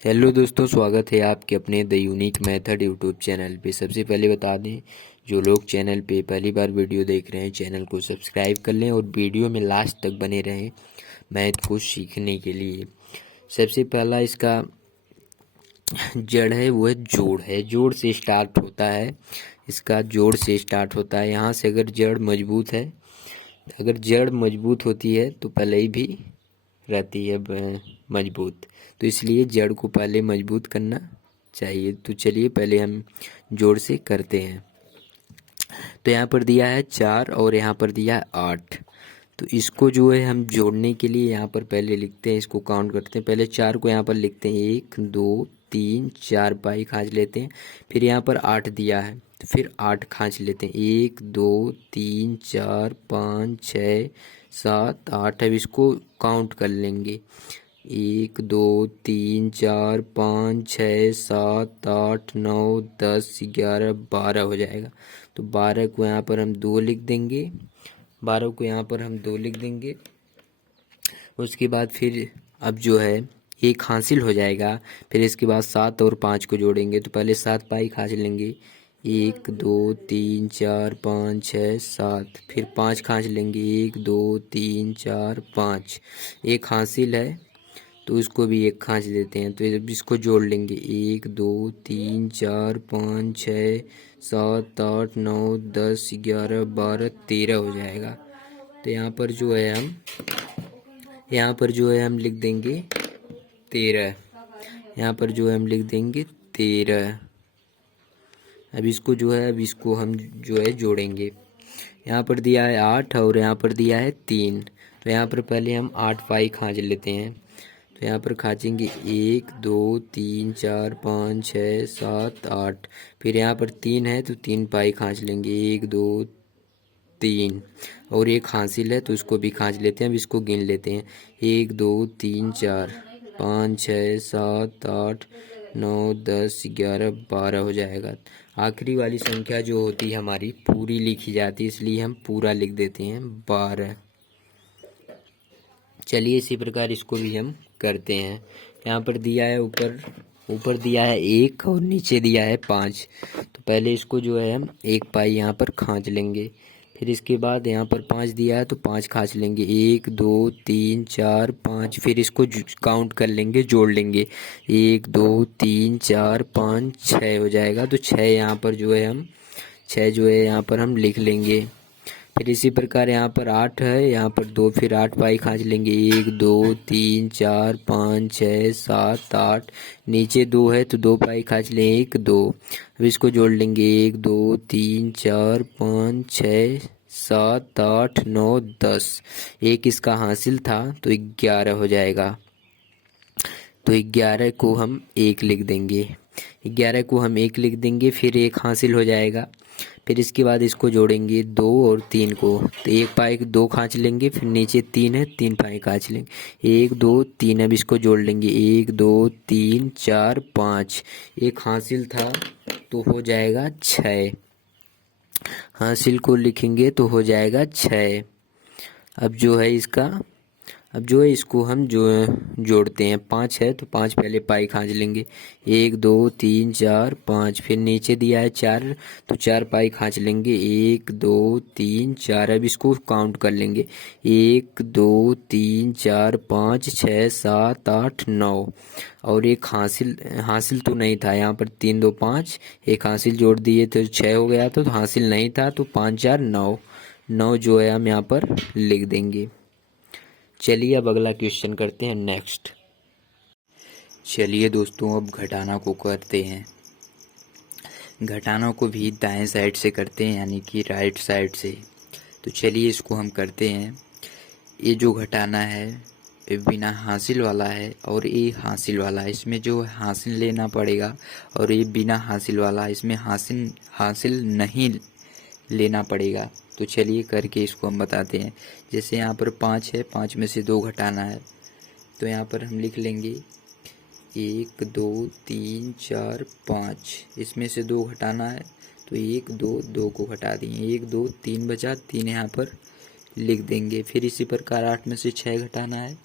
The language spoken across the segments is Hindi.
हेलो दोस्तों, स्वागत है आपके अपने the unique method YouTube channel पे। सबसे पहले बता दें, जो लोग चैनल पे पहली बार वीडियो देख रहे हैं चैनल को सब्सक्राइब कर लें और वीडियो में लास्ट तक बने रहें मैथ को सीखने के लिए। सबसे पहला इसका जड़ है वो है जोड़ है। जोड़ से स्टार्ट होता है, इसका जोड़ से स्टार्ट होता है। यहाँ से अगर जड़ मजबूत है, अगर जड़ मजबूत होती है तो पलई भी रहती है मजबूत, तो इसलिए जड़ को पहले मजबूत करना चाहिए। तो चलिए पहले हम जोड़ से करते हैं। तो यहाँ पर दिया है 4 और यहाँ पर दिया है 8। तो इसको जो है हम जोड़ने के लिए यहाँ पर पहले लिखते हैं, इसको काउंट करते हैं। पहले 4 को यहाँ पर लिखते हैं, 1 2 3 4 पाई खींच लेते हैं। फिर यहाँ पर 8 दिया है तो फिर 8 खींच लेते हैं, 1 2 3 4 5 6 7 8। अब इसको काउंट कर लेंगे, 1 2 3 4 5 6 7 8 9 10 11 12 हो जाएगा। तो 12 को यहाँ पर हम 2 लिख देंगे, 12 को यहाँ पर हम 2 लिख देंगे। उसके बाद फिर अब जो है एक हासिल हो जाएगा। फिर इसके बाद 7 और 5 को जोड़ेंगे, तो पहले 7 पाई खींच लेंगे, 1 2 3 4 5 6 7। फिर 5 खींच लेंगे, 1 2 3 4 5। एक हासिल है तो उसको भी एक खींच देते हैं। तो इसको जोड़ लेंगे, 1 2 3 4 5 6 7 8 9 10 11 12 13 हो जाएगा। तो यहाँ पर जो है हम लिख देंगे 13। यहाँ पर जो है हम लिख देंगे 13। अब इसको हम जो है जोड़ेंगे। यहाँ पर दिया है 8 और यहाँ पर दिया है 3। तो यहाँ पर पहले हम 8 पाई खींच लेते हैं। तो यहाँ पर खींचेंगे 1 2 3 4 5 6 7 8। फिर यहाँ पर 3 है तो 3 पाई खींच लेंगे, 1 2 3। और एक हासिल है तो उसको भी खींच लेते हैं। अब इसको गिन लेते हैं, 1 2 3 4 5 6 7 8 9 10 11 12 हो जाएगा। आखिरी वाली संख्या जो होती है हमारी पूरी लिखी जाती है, इसलिए हम पूरा लिख देते हैं 12। चलिए इसी प्रकार इसको भी हम करते हैं। यहाँ पर दिया है ऊपर दिया है 1 और नीचे दिया है 5। तो पहले इसको जो है हम 1 पाई यहाँ पर खींच लेंगे। फिर इसके बाद यहाँ पर 5 दिया है तो 5 खींच लेंगे, 1 2 3 4 5। फिर इसको काउंट कर लेंगे, जोड़ लेंगे, 1 2 3 4 5 6 हो जाएगा। तो 6 यहाँ पर जो है यहाँ पर हम लिख लेंगे। फिर इसी प्रकार यहाँ पर 8 है, यहाँ पर 2। फिर 8 पाई खींच लेंगे, 1 2 3 4 5 6 7 8। नीचे 2 है तो 2 पाई खींच लें, 1 2। अब इसको जोड़ लेंगे, 1 2 3 4 5 6 7 8 9 10। एक इसका हासिल था तो 11 हो जाएगा। तो 11 को हम 1 लिख देंगे, 11 को हम 1 लिख देंगे। फिर एक हासिल हो जाएगा। फिर इसके बाद इसको जोड़ेंगे 2 और 3 को, तो 1 पाई 2 खींच लेंगे। फिर नीचे 3 है, 3 पाई खींच लेंगे, 1 2 3। अब इसको जोड़ लेंगे, 1 2 3 4 5। एक हासिल था तो हो जाएगा 6। हासिल को लिखेंगे तो हो जाएगा 6। अब जो है इसको हम जोड़ते हैं। 5 है तो 5 पहले पाई खींच लेंगे, 1 2 3 4 5। फिर नीचे दिया है 4 तो 4 पाई खींच लेंगे, 1 2 3 4। अब इसको काउंट कर लेंगे, 1 2 3 4 5 6 7 8 9। और एक हासिल तो नहीं था, यहाँ पर 3 2 5। एक हासिल जोड़ दिए तो 6 हो गया था, तो हासिल नहीं था तो 5 4 9। 9 जो है हम यहाँ पर लिख देंगे। चलिए अब अगला क्वेश्चन करते हैं नेक्स्ट। चलिए दोस्तों अब घटाना को करते हैं। घटाना को भी दाएं साइड से करते हैं, यानी कि राइट साइड से। तो चलिए इसको हम करते हैं। ये जो घटाना है ये बिना हासिल वाला है और ये हासिल वाला है। इसमें जो हासिल लेना पड़ेगा, और ये बिना हासिल वाला है, इसमें हासिल नहीं लेना पड़ेगा। तो चलिए करके इसको हम बताते हैं। जैसे यहाँ पर 5 है, 5 में से 2 घटाना है, तो यहाँ पर हम लिख लेंगे 1 2 3 4 5। इसमें से 2 घटाना है तो 1 2 2 को घटा दिए, 1 2 3 बचा, 3 यहाँ पर लिख देंगे। फिर इसी प्रकार 8 में से 6 घटाना है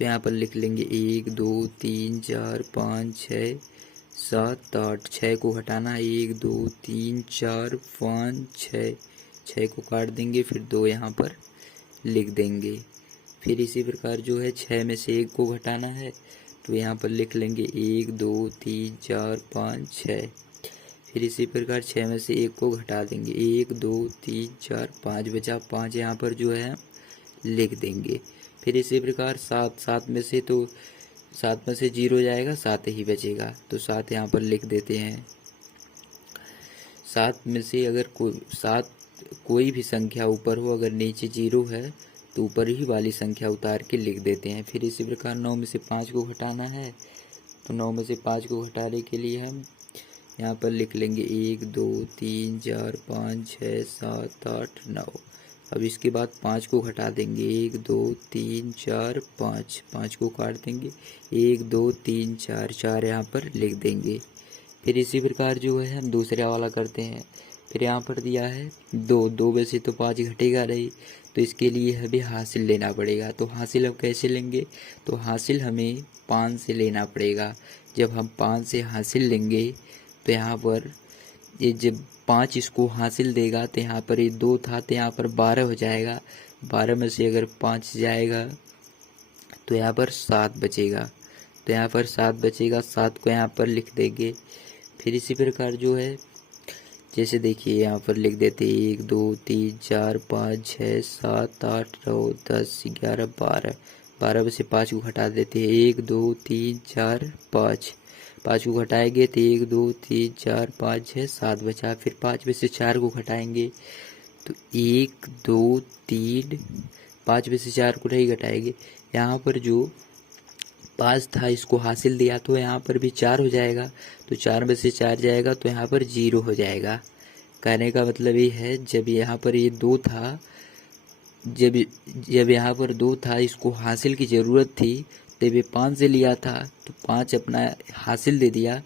तो यहाँ पर लिख लेंगे 1 2 3 4 5 6 7 8। 6 को हटाना, 1 2 3 4 5 6। 6 को काट देंगे, फिर 2 यहाँ पर लिख देंगे। फिर इसी प्रकार जो है 6 में से 1 को घटाना है, तो यहाँ पर लिख लेंगे 1 2 3 4 5 6। फिर इसी प्रकार 6 में से 1 को घटा देंगे, 1 2 3 4 5 बचा, 5 यहाँ पर जो है लिख देंगे। फिर इसी प्रकार 7 में से 0 जाएगा, 7 ही बचेगा, तो 7 यहाँ पर लिख देते हैं। 7 में से अगर कोई भी संख्या ऊपर हो, अगर नीचे 0 है तो ऊपर ही वाली संख्या उतार के लिख देते हैं। फिर इसी प्रकार 9 में से 5 को घटाना है, तो 9 में से 5 को घटाने के लिए हम यहाँ पर लिख लेंगे 1 2 3 4 5 6 7 8 9। अब इसके बाद 5 को घटा देंगे, 1 2 3 4 5। 5 को काट देंगे, 1 2 3 4 4 यहाँ पर लिख देंगे। फिर इसी प्रकार जो है हम दूसरा वाला करते हैं। फिर यहाँ पर दिया है 2 में से तो 5 घटेगा नहीं, तो इसके लिए हमें हासिल लेना पड़ेगा। तो हासिल अब कैसे लेंगे, तो हासिल हमें 5 से लेना पड़ेगा। जब हम 5 से हासिल लेंगे तो यहाँ पर ये जब 5 इसको हासिल देगा तो यहाँ पर ये 2 था, तो यहाँ पर 12 हो जाएगा। 12 में से अगर 5 जाएगा तो यहाँ पर 7 बचेगा, तो यहाँ पर 7 बचेगा। 7 को यहाँ पर लिख देंगे। फिर इसी प्रकार जो है जैसे देखिए यहाँ पर लिख देते 1 2 3 4 5 6 7 8 9 10 11 12। 12 में से 5 को घटा देते हैं, 1 2 3 4 5। 5 को घटाएंगे तो 1 2 3 4 5 6 7 बचा। फिर 5 में से 4 को घटाएंगे तो 1 2 3। 5 में से 4 को नहीं घटाएंगे, यहाँ पर जो 5 था इसको हासिल दिया तो यहाँ पर भी 4 हो जाएगा, तो 4 में से 4 जाएगा तो यहाँ पर 0 हो जाएगा। कहने का मतलब ये है जब यहाँ पर ये 2 था, जब यहाँ पर 2 था इसको हासिल की ज़रूरत थी, तब ये 5 से लिया था तो 5 अपना हासिल दे दिया,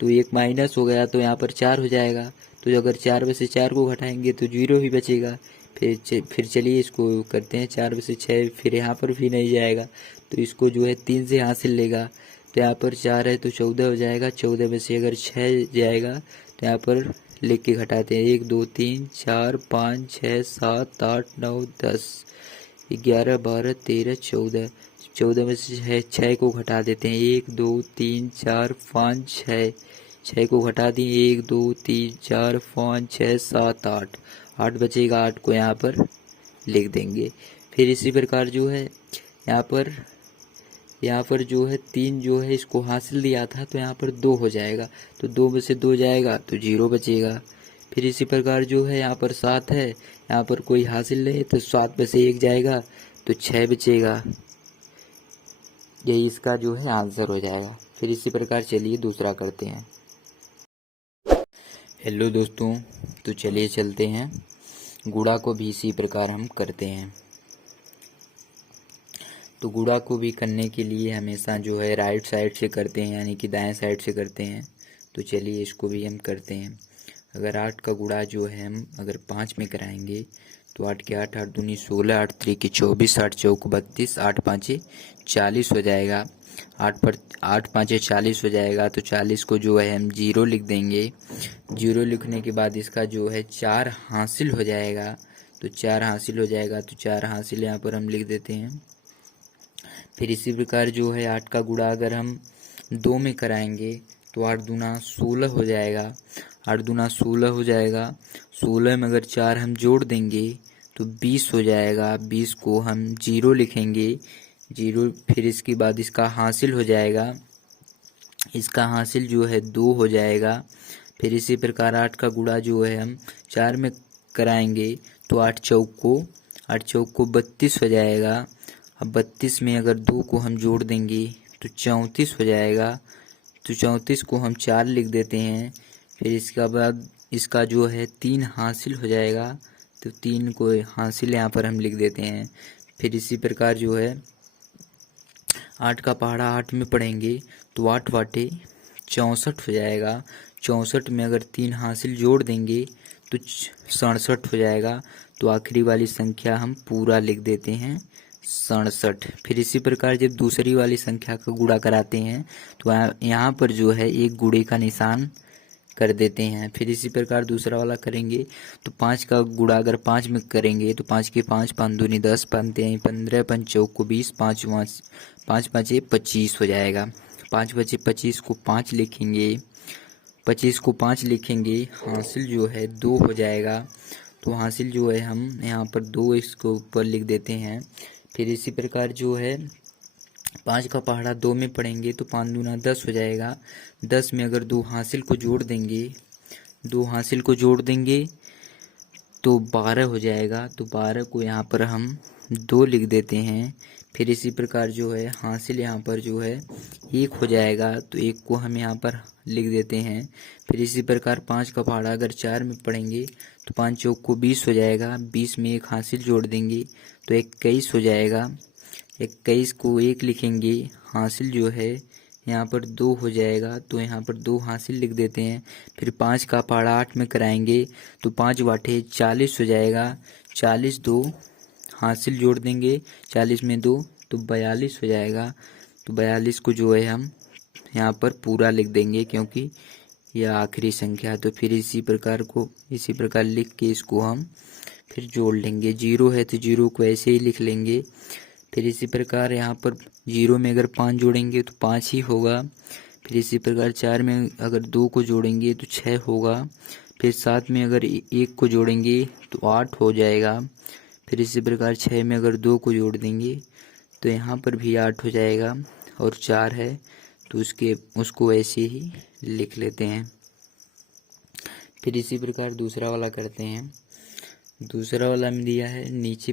तो 1 माइनस हो गया तो यहाँ पर 4 हो जाएगा। तो अगर 4 में से 4 को घटाएंगे तो 0 ही बचेगा। फिर चलिए इसको करते हैं, 4 में से 6 फिर यहाँ पर भी नहीं जाएगा, तो इसको जो है 3 से हासिल लेगा, तो यहाँ पर 4 है तो 14 हो जाएगा। 14 में से अगर 6 जाएगा तो यहाँ पर लिख के घटाते हैं, 1 2 3 4 5 6 7 8 9 10 11 12 13 14। 14 में से 6 को घटा देते हैं, 1 2 3 4 5 6। 6 को घटा दिए, 1 2 3 4 5 6 7 8। 8 बचेगा, 8 को यहाँ पर लिख देंगे। फिर इसी प्रकार जो है यहाँ पर जो है 3 जो है इसको हासिल दिया था तो यहाँ पर 2 हो जाएगा, तो 2 में से 2 जाएगा तो 0 बचेगा। फिर इसी प्रकार जो है यहाँ पर 7 है, यहाँ पर कोई हासिल नहीं तो 7 में से 1 जाएगा तो 6 बचेगा। यही इसका जो है आंसर हो जाएगा। फिर इसी प्रकार चलिए दूसरा करते हैं। हेलो दोस्तों, तो चलिए चलते हैं, गुणा को भी इसी प्रकार हम करते हैं। तो गुणा को भी करने के लिए हमेशा जो है राइट साइड से करते हैं, यानी कि दाएं साइड से करते हैं। तो चलिए इसको भी हम करते हैं। अगर 8 का गुणा जो है हम अगर 5 में कराएंगे तो 8 के 8, 8 दूनी 16, 8 त्रिक 24, 8 चौक 32, 8 पाँचे 40 हो जाएगा। 8 पाँचे 40 हो जाएगा, तो 40 को जो है हम 0 लिख देंगे। 0 लिखने के बाद इसका जो है 4 हासिल हो जाएगा, तो 4 हासिल हो जाएगा, तो 4 हासिल यहाँ पर हम लिख देते हैं। फिर इसी प्रकार जो है 8 का गुणा अगर हम 2 में कराएंगे तो 8 दूना 16 हो जाएगा। 8 दूना 16 हो जाएगा। 16 में अगर 4 हम जोड़ देंगे तो 20 हो जाएगा। 20 को हम 0 लिखेंगे, 0। फिर इसके बाद इसका हासिल हो जाएगा, इसका हासिल जो है 2 हो जाएगा। फिर इसी प्रकार 8 का गुणा जो है हम 4 में कराएंगे तो 8 चौक को 32 हो जाएगा। अब 32 में अगर 2 को हम जोड़ देंगे तो 34 हो जाएगा, तो 34 को हम 4 लिख देते हैं। फिर इसके बाद इसका जो है 3 हासिल हो जाएगा, तो 3 को हासिल यहाँ पर हम लिख देते हैं। फिर इसी प्रकार जो है 8 का पहाड़ा 8 में पढ़ेंगे तो 8 वाटे 64 हो जाएगा। 64 में अगर 3 हासिल जोड़ देंगे तो 67 हो जाएगा, तो आखिरी वाली संख्या हम पूरा लिख देते हैं 67। फिर इसी प्रकार जब दूसरी वाली संख्या का गुणा कराते हैं तो यहाँ पर जो है एक गुणे का निशान कर देते हैं। फिर इसी प्रकार दूसरा वाला करेंगे तो 5 का गुणा अगर 5 में करेंगे तो 5 के 5, 5 दूनी 10, 5 तेईं 15, 5 चौको 20, 5 पाँचे 25 हो जाएगा। 5 बचे 25 को 5 लिखेंगे, 25 को 5 लिखेंगे, हासिल जो है 2 हो जाएगा। तो हासिल जो है हम यहाँ पर 2 इसको ऊपर लिख देते हैं। फिर इसी प्रकार जो है 5 का पहाड़ा 2 में पढ़ेंगे तो 5 दूना 10 हो जाएगा। 10 में अगर 2 हासिल को जोड़ देंगे, 2 हासिल को जोड़ देंगे तो 12 हो जाएगा। तो 12 को यहाँ पर हम 2 लिख देते हैं। फिर इसी प्रकार जो है हासिल यहाँ पर जो है 1 हो जाएगा, तो 1 को हम यहाँ पर लिख देते हैं। फिर इसी प्रकार 5 का पहाड़ा अगर 4 में पढ़ेंगे तो 5 चौक को 20 हो जाएगा। 20 में 1 हासिल जोड़ देंगे तो 21 हो जाएगा। 21 को 1 लिखेंगे, हासिल जो है यहाँ पर 2 हो जाएगा, तो यहाँ पर 2 हासिल लिख देते हैं। फिर 5 का पहाड़ा 8 में कराएंगे तो 5 वाटे 40 हो जाएगा। 40 2 हासिल जोड़ देंगे, 40 में 2 तो 42 हो जाएगा। तो 42 को जो है हम यहाँ पर पूरा लिख देंगे क्योंकि यह आखिरी संख्या। तो फिर इसी प्रकार लिख के इसको हम फिर जोड़ लेंगे। 0 है तो 0 को ऐसे ही लिख लेंगे। फिर इसी प्रकार यहाँ पर 0 में अगर 5 जोड़ेंगे तो 5 ही होगा। फिर इसी प्रकार 4 में अगर 2 को जोड़ेंगे तो 6 होगा। फिर 7 में अगर 1 को जोड़ेंगे तो 8 हो जाएगा। फिर इसी प्रकार 6 में अगर 2 को जोड़ देंगे तो यहाँ पर भी 8 हो जाएगा। और 4 है तो उसको ऐसे ही लिख लेते हैं। फिर इसी प्रकार दूसरा वाला करते हैं। दूसरा वाला में दिया है नीचे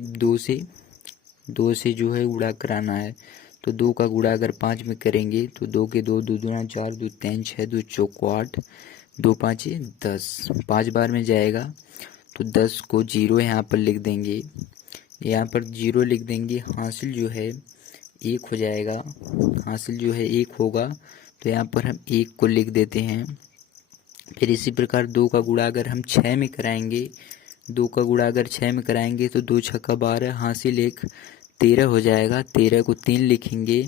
2 से जो है गुणा कराना है। तो 2 का गुणा अगर 5 में करेंगे तो 2 के 2, 2 दूना 4, 2 तीन 6, 2 चौको 8, 2 पाँचे 10, 5 बार में जाएगा। तो 10 को 0 यहाँ पर लिख देंगे, यहाँ पर 0 लिख देंगे। हासिल जो है 1 हो जाएगा, हासिल जो है 1 होगा, तो यहाँ पर हम 1 को लिख देते हैं। फिर इसी प्रकार 2 का गुणा अगर हम 6 में कराएंगे, 2 का गुणा अगर 6 में कराएंगे तो 2 छक्का 12, हासिल 1 13 हो जाएगा। 13 को 3 लिखेंगे।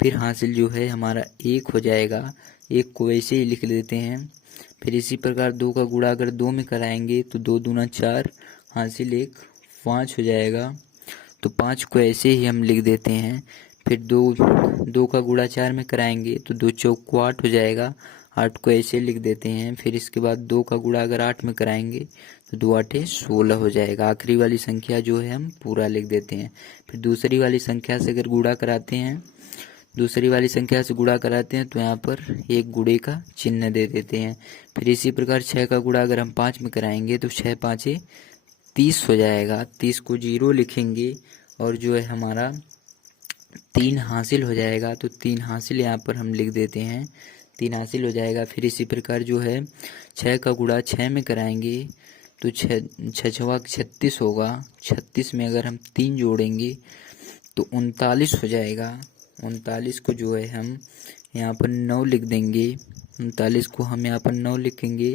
फिर हासिल जो है हमारा 1 हो जाएगा, 1 को ऐसे ही लिख देते हैं। फिर इसी प्रकार 2 का गुणा अगर 2 में कराएंगे तो 2 दूना 4, हासिल 1 5 हो जाएगा। तो 5 को ऐसे ही हम लिख देते हैं। फिर 2 का गुणा 4 में कराएंगे तो 2 चौक को 8 हो जाएगा, 8 को ऐसे लिख देते हैं। फिर इसके बाद 2 का गुणा अगर 8 में कराएंगे तो 2 आठे 16 हो जाएगा। आखिरी वाली संख्या जो है हम पूरा लिख देते हैं। फिर दूसरी वाली संख्या से अगर गुणा कराते हैं, दूसरी वाली संख्या से गुणा कराते हैं तो यहाँ पर एक गुणे का चिन्ह दे देते हैं। फिर इसी प्रकार 6 का गुणा अगर हम 5 में कराएंगे तो 6 पाँचे 30 हो जाएगा। 30 को 0 लिखेंगे और जो है हमारा 3 हासिल हो जाएगा। तो 3 हासिल यहाँ पर हम लिख देते हैं, 3 हासिल हो जाएगा। फिर इसी प्रकार जो है 6 का गुणा 6 में कराएंगे तो 6 36 होगा। 36 में अगर हम 3 जोड़ेंगे तो 39 हो जाएगा। 39 को जो है हम यहाँ पर 9 लिख देंगे, 39 को हम यहाँ पर 9 लिखेंगे।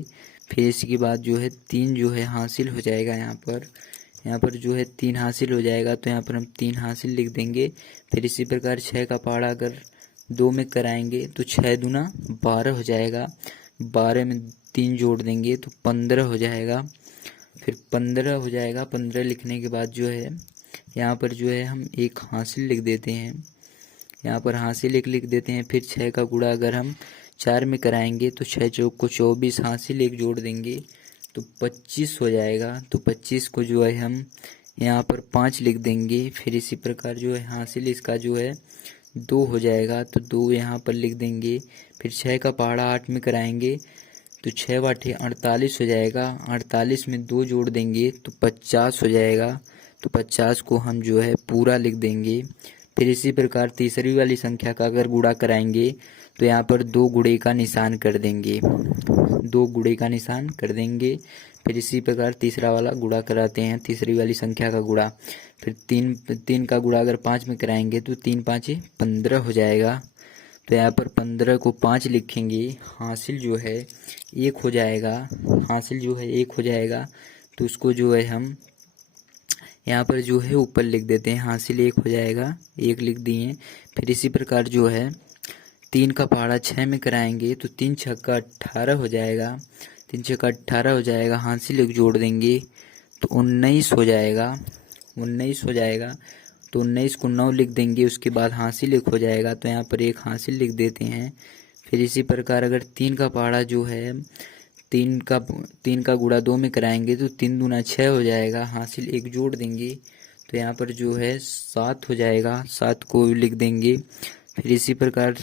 फिर इसके बाद जो है 3 जो है हासिल हो जाएगा, यहाँ पर जो है 3 हासिल हो जाएगा, तो यहाँ पर हम 3 हासिल लिख देंगे। फिर इसी प्रकार 6 का पहाड़ा अगर 2 में कराएंगे तो 6 दूना 12 हो जाएगा। 12 में 3 जोड़ देंगे तो 15 हो जाएगा। फिर 15 हो जाएगा। 15 लिखने के बाद जो है यहाँ पर जो है हम एक हासिल लिख देते हैं, यहाँ पर हासिल एक लिख देते हैं। फिर 6 का गुणा अगर हम 4 में कराएंगे तो 6 चौक को 24, हासिल एक जोड़ देंगे तो 25 हो जाएगा। तो 25 को जो है हम यहाँ पर 5 लिख देंगे। फिर इसी प्रकार जो है हासिल इसका जो है 2 हो जाएगा, तो 2 यहाँ पर लिख देंगे। फिर 6 का पहाड़ा 8 में कराएंगे तो 6 वाटे 48 हो जाएगा। 48 में 2 जोड़ देंगे तो 50 हो जाएगा। तो 50 को हम जो है पूरा लिख देंगे। फिर इसी प्रकार तीसरी वाली संख्या का अगर गुणा कराएंगे तो यहाँ पर 2 गुणे का निशान कर देंगे, 2 गुणे का निशान कर देंगे। फिर इसी प्रकार तीसरा वाला गुणा कराते हैं, तीसरी वाली संख्या का गुणा। फिर 3 का गुणा अगर 5 में कराएंगे तो 3 पाँचे 15 हो जाएगा। तो यहाँ पर 15 को 5 लिखेंगे, हासिल जो है 1 हो जाएगा, हासिल जो है 1 हो जाएगा। तो उसको जो है हम यहाँ पर जो है ऊपर लिख देते हैं, हासिल 1 हो जाएगा, 1 लिख दिए। फिर इसी प्रकार जो है 3 का पहाड़ा 6 में कराएंगे तो 3 छक्का 18 हो जाएगा, 3 छक्का 18 हो जाएगा, हासिल 1 जोड़ देंगे तो 19 हो जाएगा, 19 हो जाएगा। तो 19 को 9 लिख देंगे, उसके बाद हासिल 1 हो जाएगा, तो यहाँ पर 1 हासिल लिख देते हैं। फिर इसी प्रकार अगर 3 का पहाड़ा जो है 3 का गुणा 2 में कराएंगे तो 3 दूना 6 हो जाएगा, हासिल 1 जोड़ देंगे तो यहाँ पर जो है 7 हो जाएगा, 7 को लिख देंगे। फिर इसी प्रकार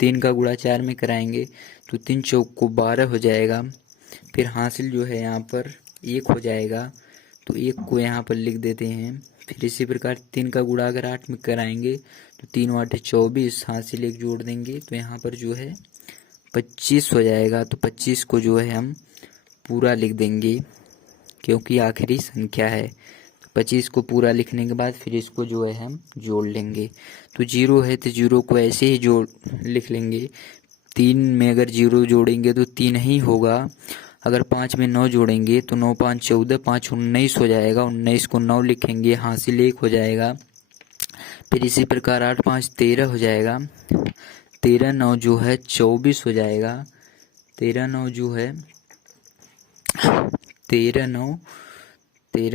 3 का गुणा 4 में कराएंगे तो 3 चौक को 12 हो जाएगा। फिर हासिल जो है यहाँ पर 1 हो जाएगा, तो 1 को यहाँ पर लिख देते हैं। फिर इसी प्रकार 3 का गुणा अगर 8 में कराएंगे तो 3 8 24, हासिल 1 जोड़ देंगे तो यहाँ पर जो है 25 हो जाएगा। तो 25 को जो है हम पूरा लिख देंगे क्योंकि आखिरी संख्या है। 25 को पूरा लिखने के बाद फिर इसको जो है हम जोड़ लेंगे। तो 0 है तो 0 को ऐसे ही जोड़ लिख लेंगे। 3 में अगर 0 जोड़ेंगे तो 3 ही होगा। अगर 5 में 9 जोड़ेंगे तो 9 5 14, 5 19 हो जाएगा, 19 को 9 लिखेंगे, हासिल 1 हो जाएगा। फिर इसी प्रकार 8 5 13 हो जाएगा, 13 9 जो है 24 हो जाएगा, 13 9 जो है 13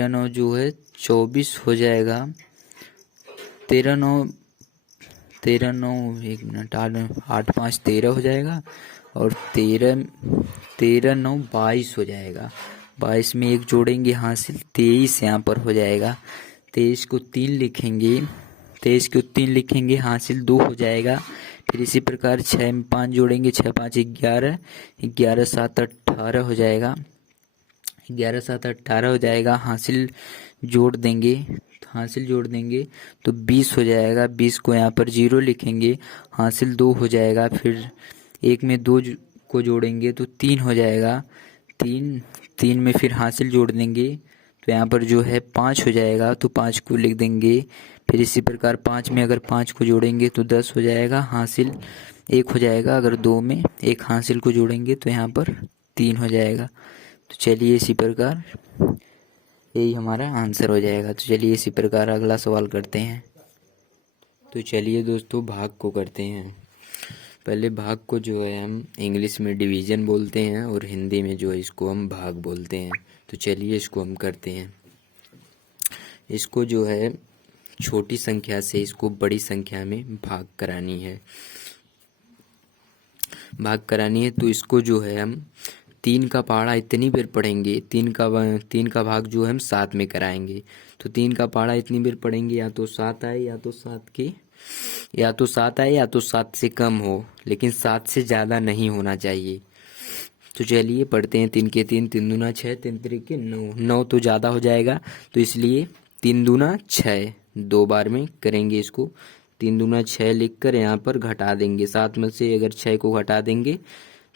9 जो है 24 हो जाएगा, 13 9 1 मिनट, 8 5 13 हो जाएगा और 13 9 22 हो जाएगा। 22 में 1 जोड़ेंगे, हासिल 23 यहाँ पर हो जाएगा। 23 को 3 लिखेंगे, 23 को 3 लिखेंगे, हासिल 2 हो जाएगा। फिर इसी प्रकार 6 में 5 जोड़ेंगे, 6 5 11, 11 7 18 हो जाएगा, 11 7 18 हो जाएगा, हासिल जोड़ देंगे, हासिल जोड़ देंगे तो 20 हो जाएगा। 20 को यहाँ पर 0 लिखेंगे, हासिल 2 हो जाएगा। फिर 1 में 2 को जोड़ेंगे तो 3 हो जाएगा, 3 में फिर हासिल जोड़ देंगे तो यहाँ पर जो है 5 हो जाएगा, तो 5 को लिख देंगे। फिर इसी प्रकार 5 में अगर 5 को जोड़ेंगे तो 10 हो जाएगा, हासिल 1 हो जाएगा। अगर 2 में 1 हासिल को जोड़ेंगे तो यहाँ पर 3 हो जाएगा। तो चलिए इसी प्रकार यही हमारा आंसर हो जाएगा। तो चलिए इसी प्रकार अगला सवाल करते हैं। तो चलिए दोस्तों भाग को करते हैं। पहले भाग को जो है हम इंग्लिश में डिवीज़न बोलते हैं और हिंदी में जो है इसको हम भाग बोलते हैं। तो चलिए इसको हम करते हैं। इसको जो है छोटी संख्या से इसको बड़ी संख्या में भाग करानी है, तो इसको जो है हम 3 का पहाड़ा इतनी बार पढ़ेंगे, 3 का भाग जो है हम 7 में कराएंगे। तो 3 का पहाड़ा इतनी बार पढ़ेंगे, या तो 7 आए या तो 7 से कम हो, लेकिन 7 से ज़्यादा नहीं होना चाहिए। तो चलिए पढ़ते हैं। 3 के 3, 3 दूना 6, 3 त्रिके 9, 9 तो ज़्यादा हो जाएगा, तो इसलिए 3 दूना 6 2 बार में करेंगे इसको। 3 दूना 6 लिख कर यहाँ पर घटा देंगे, 7 में से अगर 6 को घटा देंगे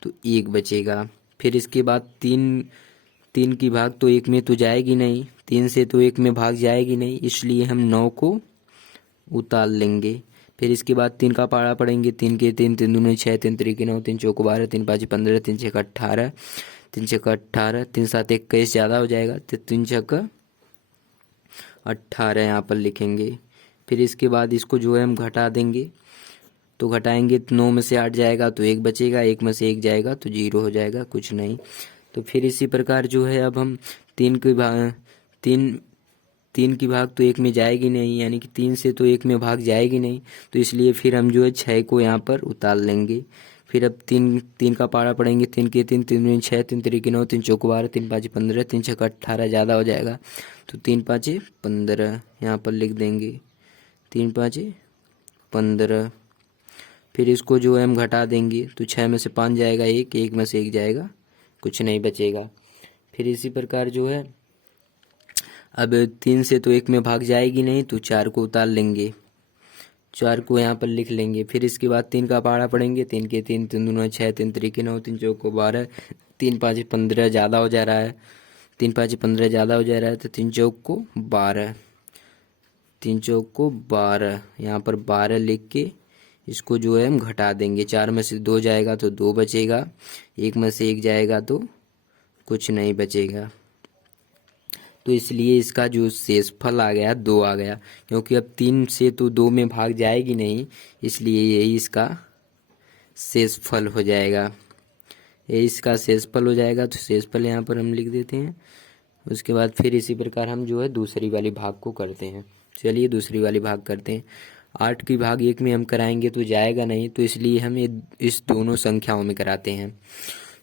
तो 1 बचेगा। फिर इसके बाद 3 की भाग तो 1 में तो जाएगी नहीं, 3 से तो 1 में भाग जाएगी नहीं, इसलिए हम 9 को उतार लेंगे। फिर इसके बाद 3 का पहाड़ा पढ़ेंगे। 3 के 3, 3 दूने 6, 3 त्रिके 9, 3 चौको 12, 3 5 15, 3 6 18, 3 6 18, 3 7 21 ज़्यादा हो जाएगा, तो 3 6 18 यहाँ पर लिखेंगे। फिर इसके बाद इसको जो है हम घटा देंगे, तो घटाएंगे तो 9 में से 8 जाएगा तो 1 बचेगा, 1 में से 1 जाएगा तो 0 हो जाएगा, कुछ नहीं। तो फिर इसी प्रकार जो है अब हम 3 की भाग तो 1 में जाएगी नहीं, यानी कि 3 से तो 1 में भाग जाएगी नहीं, तो इसलिए फिर हम जो है 6 को यहाँ पर उतार लेंगे। फिर अब 3 का पहाड़ा पढ़ेंगे। 3 के 3, 3 दूनी 6, 3 त्रिके 9, 3 चौको 12, 3 5 15, 3 6 18 ज़्यादा हो जाएगा, तो 3 5 15 यहाँ पर लिख देंगे, 3 5 15। फिर इसको जो है हम घटा देंगे, तो 6 में से 5 जाएगा 1, 1 में से 1 जाएगा, कुछ नहीं बचेगा। फिर इसी प्रकार जो है अब 3 से तो 1 में भाग जाएगी नहीं, तो 4 को उतार लेंगे, 4 को यहाँ पर लिख लेंगे। फिर इसके बाद 3 का पहाड़ा पढ़ेंगे। 3 के 3, 3 दूना 6, 3 त्रिके 9, 3 चौको 12, 3 5 15 ज़्यादा हो जा रहा है, 3 5 15 ज़्यादा हो जा रहा है, तो 3 चौक को 12, 3 चौक को 12 यहाँ पर 12 लिख के इसको जो है हम घटा देंगे। 4 में से 2 जाएगा तो 2 बचेगा, 1 में से 1 जाएगा तो कुछ नहीं बचेगा। तो इसलिए इसका जो शेषफल आ गया 2 आ गया, क्योंकि अब 3 से तो 2 में भाग जाएगी नहीं, इसलिए यही इसका शेषफल हो जाएगा। ये इसका शेषफल हो जाएगा। तो शेषफल यहाँ पर हम लिख देते हैं। उसके बाद फिर इसी प्रकार हम जो है दूसरी वाली भाग को करते हैं। चलिए दूसरी वाली भाग करते हैं। 8 की भाग 1 में हम कराएंगे तो जाएगा नहीं, तो इसलिए हम ये इस दोनों संख्याओं में कराते हैं।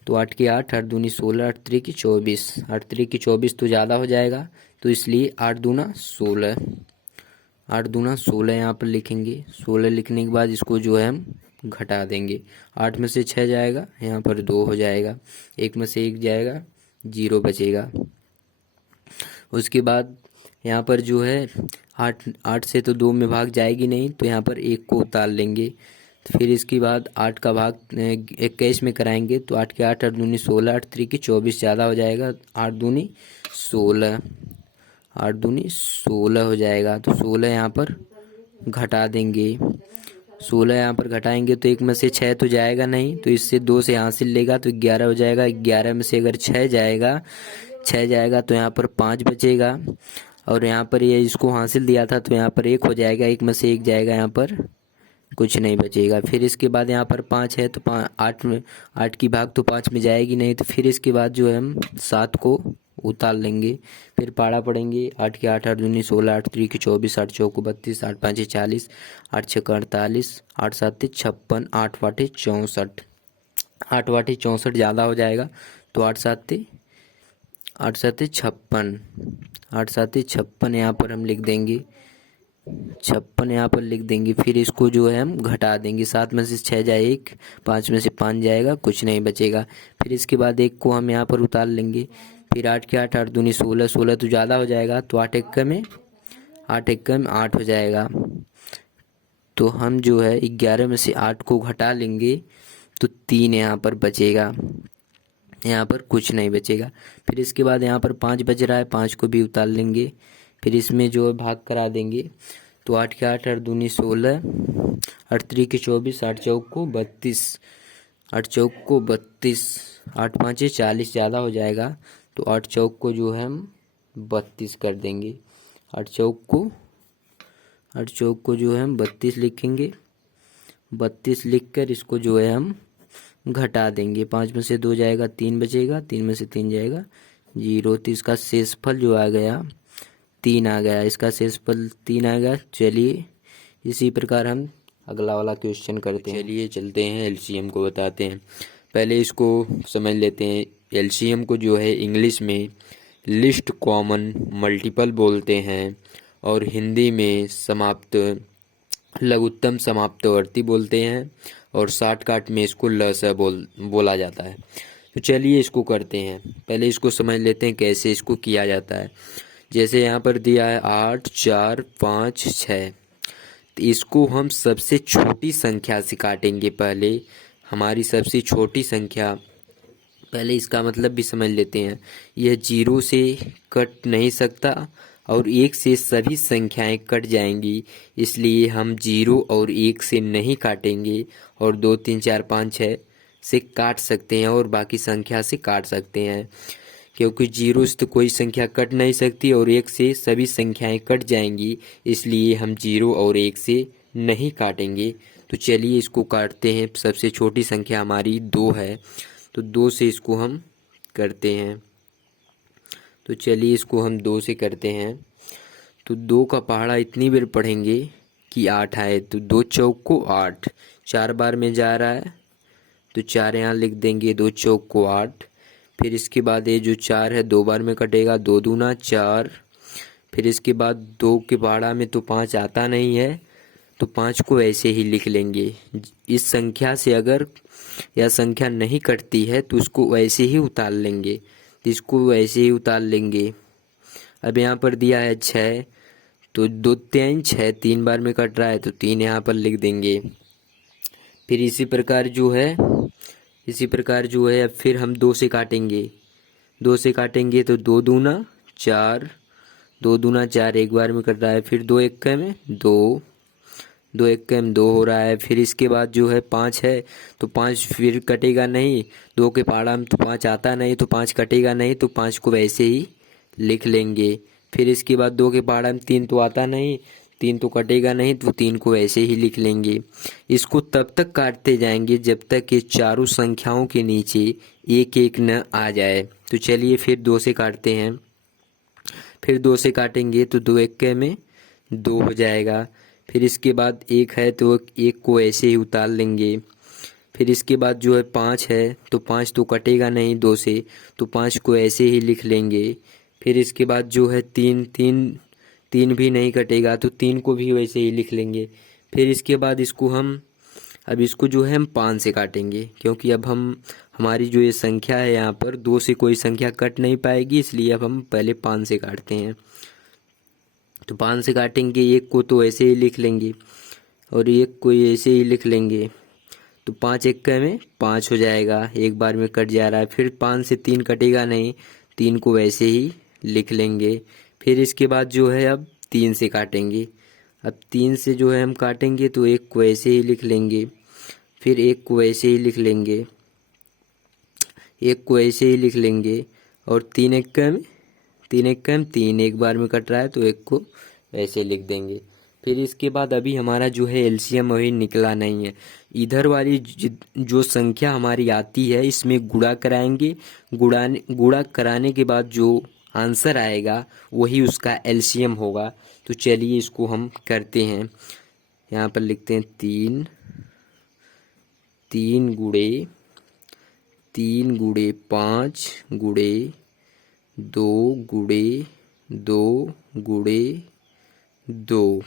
तो 8 की 8, 8 दूनी 16, 8 3 की 24, 8 3 की 24 तो ज़्यादा हो जाएगा, तो इसलिए 8 दूना 16, 8 दूना 16 यहाँ पर लिखेंगे। 16 लिखने के बाद इसको जो है हम घटा देंगे। 8 में से 6 जाएगा, यहाँ पर 2 हो जाएगा। 1 में से 1 जाएगा, 0 बचेगा। उसके बाद यहाँ पर जो है 8 से तो 2 में भाग जाएगी नहीं, तो यहाँ पर 1 को उतार लेंगे। तो फिर इसके बाद 8 का भाग 21 में कराएंगे, तो 8 के 8, 8 दूनी 16, 8 3 की 24 ज़्यादा हो जाएगा, 8 दूनी 16, 8 दूनी 16 हो जाएगा। तो 16 यहाँ पर घटा देंगे। 16 यहाँ पर घटाएंगे तो 1 में से 6 तो जाएगा नहीं, तो इससे 2 से हासिल लेगा तो 11 हो जाएगा। 11 में से अगर 6 जाएगा तो यहाँ पर 5 बचेगा, और यहाँ पर ये इसको हासिल दिया था तो यहाँ पर 1 हो जाएगा। 1 में से 1 जाएगा, यहाँ पर कुछ नहीं बचेगा। फिर इसके बाद यहाँ पर 5 है, तो 8 की भाग तो 5 में जाएगी नहीं, तो फिर इसके बाद जो है हम 7 को उतार लेंगे। फिर पाड़ा पड़ेंगे। 8 के 8, 8 दूनी 16, 8 3 की 24, 8 चौको 32, 8 5 40, 8 6 48, 8 7 56, 8 वाटे 64, 8 वाटे 64 ज़्यादा हो जाएगा, तो 8 7 56, 8 7 56 यहाँ पर हम लिख देंगे। 56 यहाँ पर लिख देंगे। फिर इसको जो है हम घटा देंगे। 7 में से 6 जाए 1, 5 में से 5 जाएगा, कुछ नहीं बचेगा। फिर इसके बाद 1 को हम यहाँ पर उतार लेंगे। फिर 8 के 8, 8 दूनी 16, 16 तो ज़्यादा हो जाएगा, तो 8 1 में 8 हो जाएगा। तो हम जो है 11 में से 8 को घटा लेंगे, तो 3 यहाँ पर बचेगा, यहाँ पर कुछ नहीं बचेगा। फिर इसके बाद यहाँ पर 5 बच रहा है, 5 को भी उतार लेंगे। फिर इसमें जो है भाग करा देंगे। तो 8 के 8, 8 दूनी 16, 8 3 की 24, 8 चौको 32, 8 चौको 32, 8 5 40 ज़्यादा हो जाएगा, तो 8 चौक को जो है हम 32 कर देंगे। 8 चौक को जो है हम 32 लिखेंगे। 32 लिख कर इसको जो है हम घटा देंगे। 5 में से 2 जाएगा, 3 बचेगा, 3 में से 3 जाएगा 0, तो इसका शेषफल जो आ गया 3 आ गया। इसका शेषफल 3 आ गया। चलिए इसी प्रकार हम अगला वाला क्वेश्चन करते हैं। चलिए चलते हैं एलसीएम को बताते हैं। पहले इसको समझ लेते हैं। एलसीएम को जो है इंग्लिश में लिस्ट कॉमन मल्टीपल बोलते हैं, और हिंदी में समाप्त लघुत्तम समाप्तवर्ती बोलते हैं, और शॉर्टकट में इसको लस बोला जाता है। तो चलिए इसको करते हैं। पहले इसको समझ लेते हैं कैसे इसको किया जाता है। जैसे यहाँ पर दिया है 8 4 5 6, तो इसको हम सबसे छोटी संख्या से काटेंगे। पहले हमारी सबसे छोटी संख्या, पहले इसका मतलब भी समझ लेते हैं। यह 0 से कट नहीं सकता, और 1 से सभी संख्याएं कट जाएंगी, इसलिए हम 0 और 1 से नहीं काटेंगे, और 2 3 4 5 6 से काट सकते हैं, और बाकी संख्या से काट सकते हैं। क्योंकि 0 से तो कोई संख्या कट नहीं सकती, और 1 से सभी संख्याएं कट जाएंगी, इसलिए हम 0 और 1 से नहीं काटेंगे। तो चलिए इसको काटते हैं। सबसे छोटी संख्या हमारी 2 है, तो 2 से इसको हम करते हैं। तो चलिए इसको हम 2 से करते हैं। तो 2 का पहाड़ा इतनी बार पढ़ेंगे कि 8 आए, तो 2 चौक को 8, 4 बार में जा रहा है, तो 4 यहाँ लिख देंगे। 2 चौक को 8। फिर इसके बाद ये जो 4 है 2 बार में कटेगा, 2 दूना 4। फिर इसके बाद 2 के पहाड़ा में तो 5 आता नहीं है, तो 5 को ऐसे ही लिख लेंगे। इस संख्या से अगर यह संख्या नहीं कटती है तो उसको ऐसे ही उतार लेंगे, इसको ऐसे ही उतार लेंगे। अब यहाँ पर दिया है 6, तो 2 3 6, 3 बार में कट रहा है, तो 3 यहाँ पर लिख देंगे। फिर इसी प्रकार जो है अब फिर हम 2 से काटेंगे। 2 से काटेंगे तो 2 दूना 4, 2 दूना 4 एक बार में कट रहा है। फिर 2 1 में 2, 2 1 में 2 हो रहा है। फिर इसके बाद जो है 5 है, तो 5 फिर कटेगा नहीं। 2 के पहाड़ा में तो 5 आता नहीं, तो 5 कटेगा नहीं, तो 5 को वैसे ही लिख लेंगे। फिर इसके बाद 2 के पहाड़ा में 3 तो आता नहीं, 3 तो कटेगा नहीं, तो 3 को ऐसे ही लिख लेंगे। इसको तब तक काटते जाएंगे जब तक ये चारों संख्याओं के नीचे एक एक न आ जाए। तो चलिए फिर 2 से काटते हैं। फिर 2 से काटेंगे तो 2 1 में 2 हो जाएगा। फिर इसके बाद 1 है तो 1 को ऐसे ही उतार लेंगे। फिर इसके बाद जो है 5 है तो 5 तो कटेगा नहीं 2 से, तो 5 को ऐसे ही लिख लेंगे। फिर इसके बाद जो है 3 भी नहीं कटेगा तो 3 को भी वैसे ही लिख लेंगे। फिर इसके बाद इसको जो है हम 5 से काटेंगे, क्योंकि अब हमारी जो ये संख्या है यहाँ पर 2 से कोई संख्या कट नहीं पाएगी, इसलिए अब हम पहले 5 से काटते हैं। तो 5 से काटेंगे, 1 को तो ऐसे ही लिख लेंगे और 1 को ऐसे ही लिख लेंगे। तो 5 1 में 5 हो जाएगा, एक बार में कट जा रहा है। फिर 5 से 3 कटेगा नहीं, 3 को वैसे ही लिख लेंगे। फिर इसके बाद जो है अब 3 से काटेंगे। अब 3 से जो है हम काटेंगे तो 1 को ऐसे ही लिख लेंगे, फिर 1 को ऐसे ही लिख लेंगे, 1 को ऐसे ही लिख लेंगे। और 3 1 में 3 एक बार में कट रहा है तो 1 को ऐसे लिख देंगे। फिर इसके बाद अभी हमारा जो है एलसीएम अभी निकला नहीं है। इधर वाली जो संख्या हमारी आती है इसमें गुणा कराएंगे, गुणा कराने के बाद जो आंसर आएगा वही उसका एलसीएम होगा। तो चलिए इसको हम करते हैं। यहाँ पर लिखते हैं 3 गुणे 5 गुणे 2 गुणे 2 गुणे 2।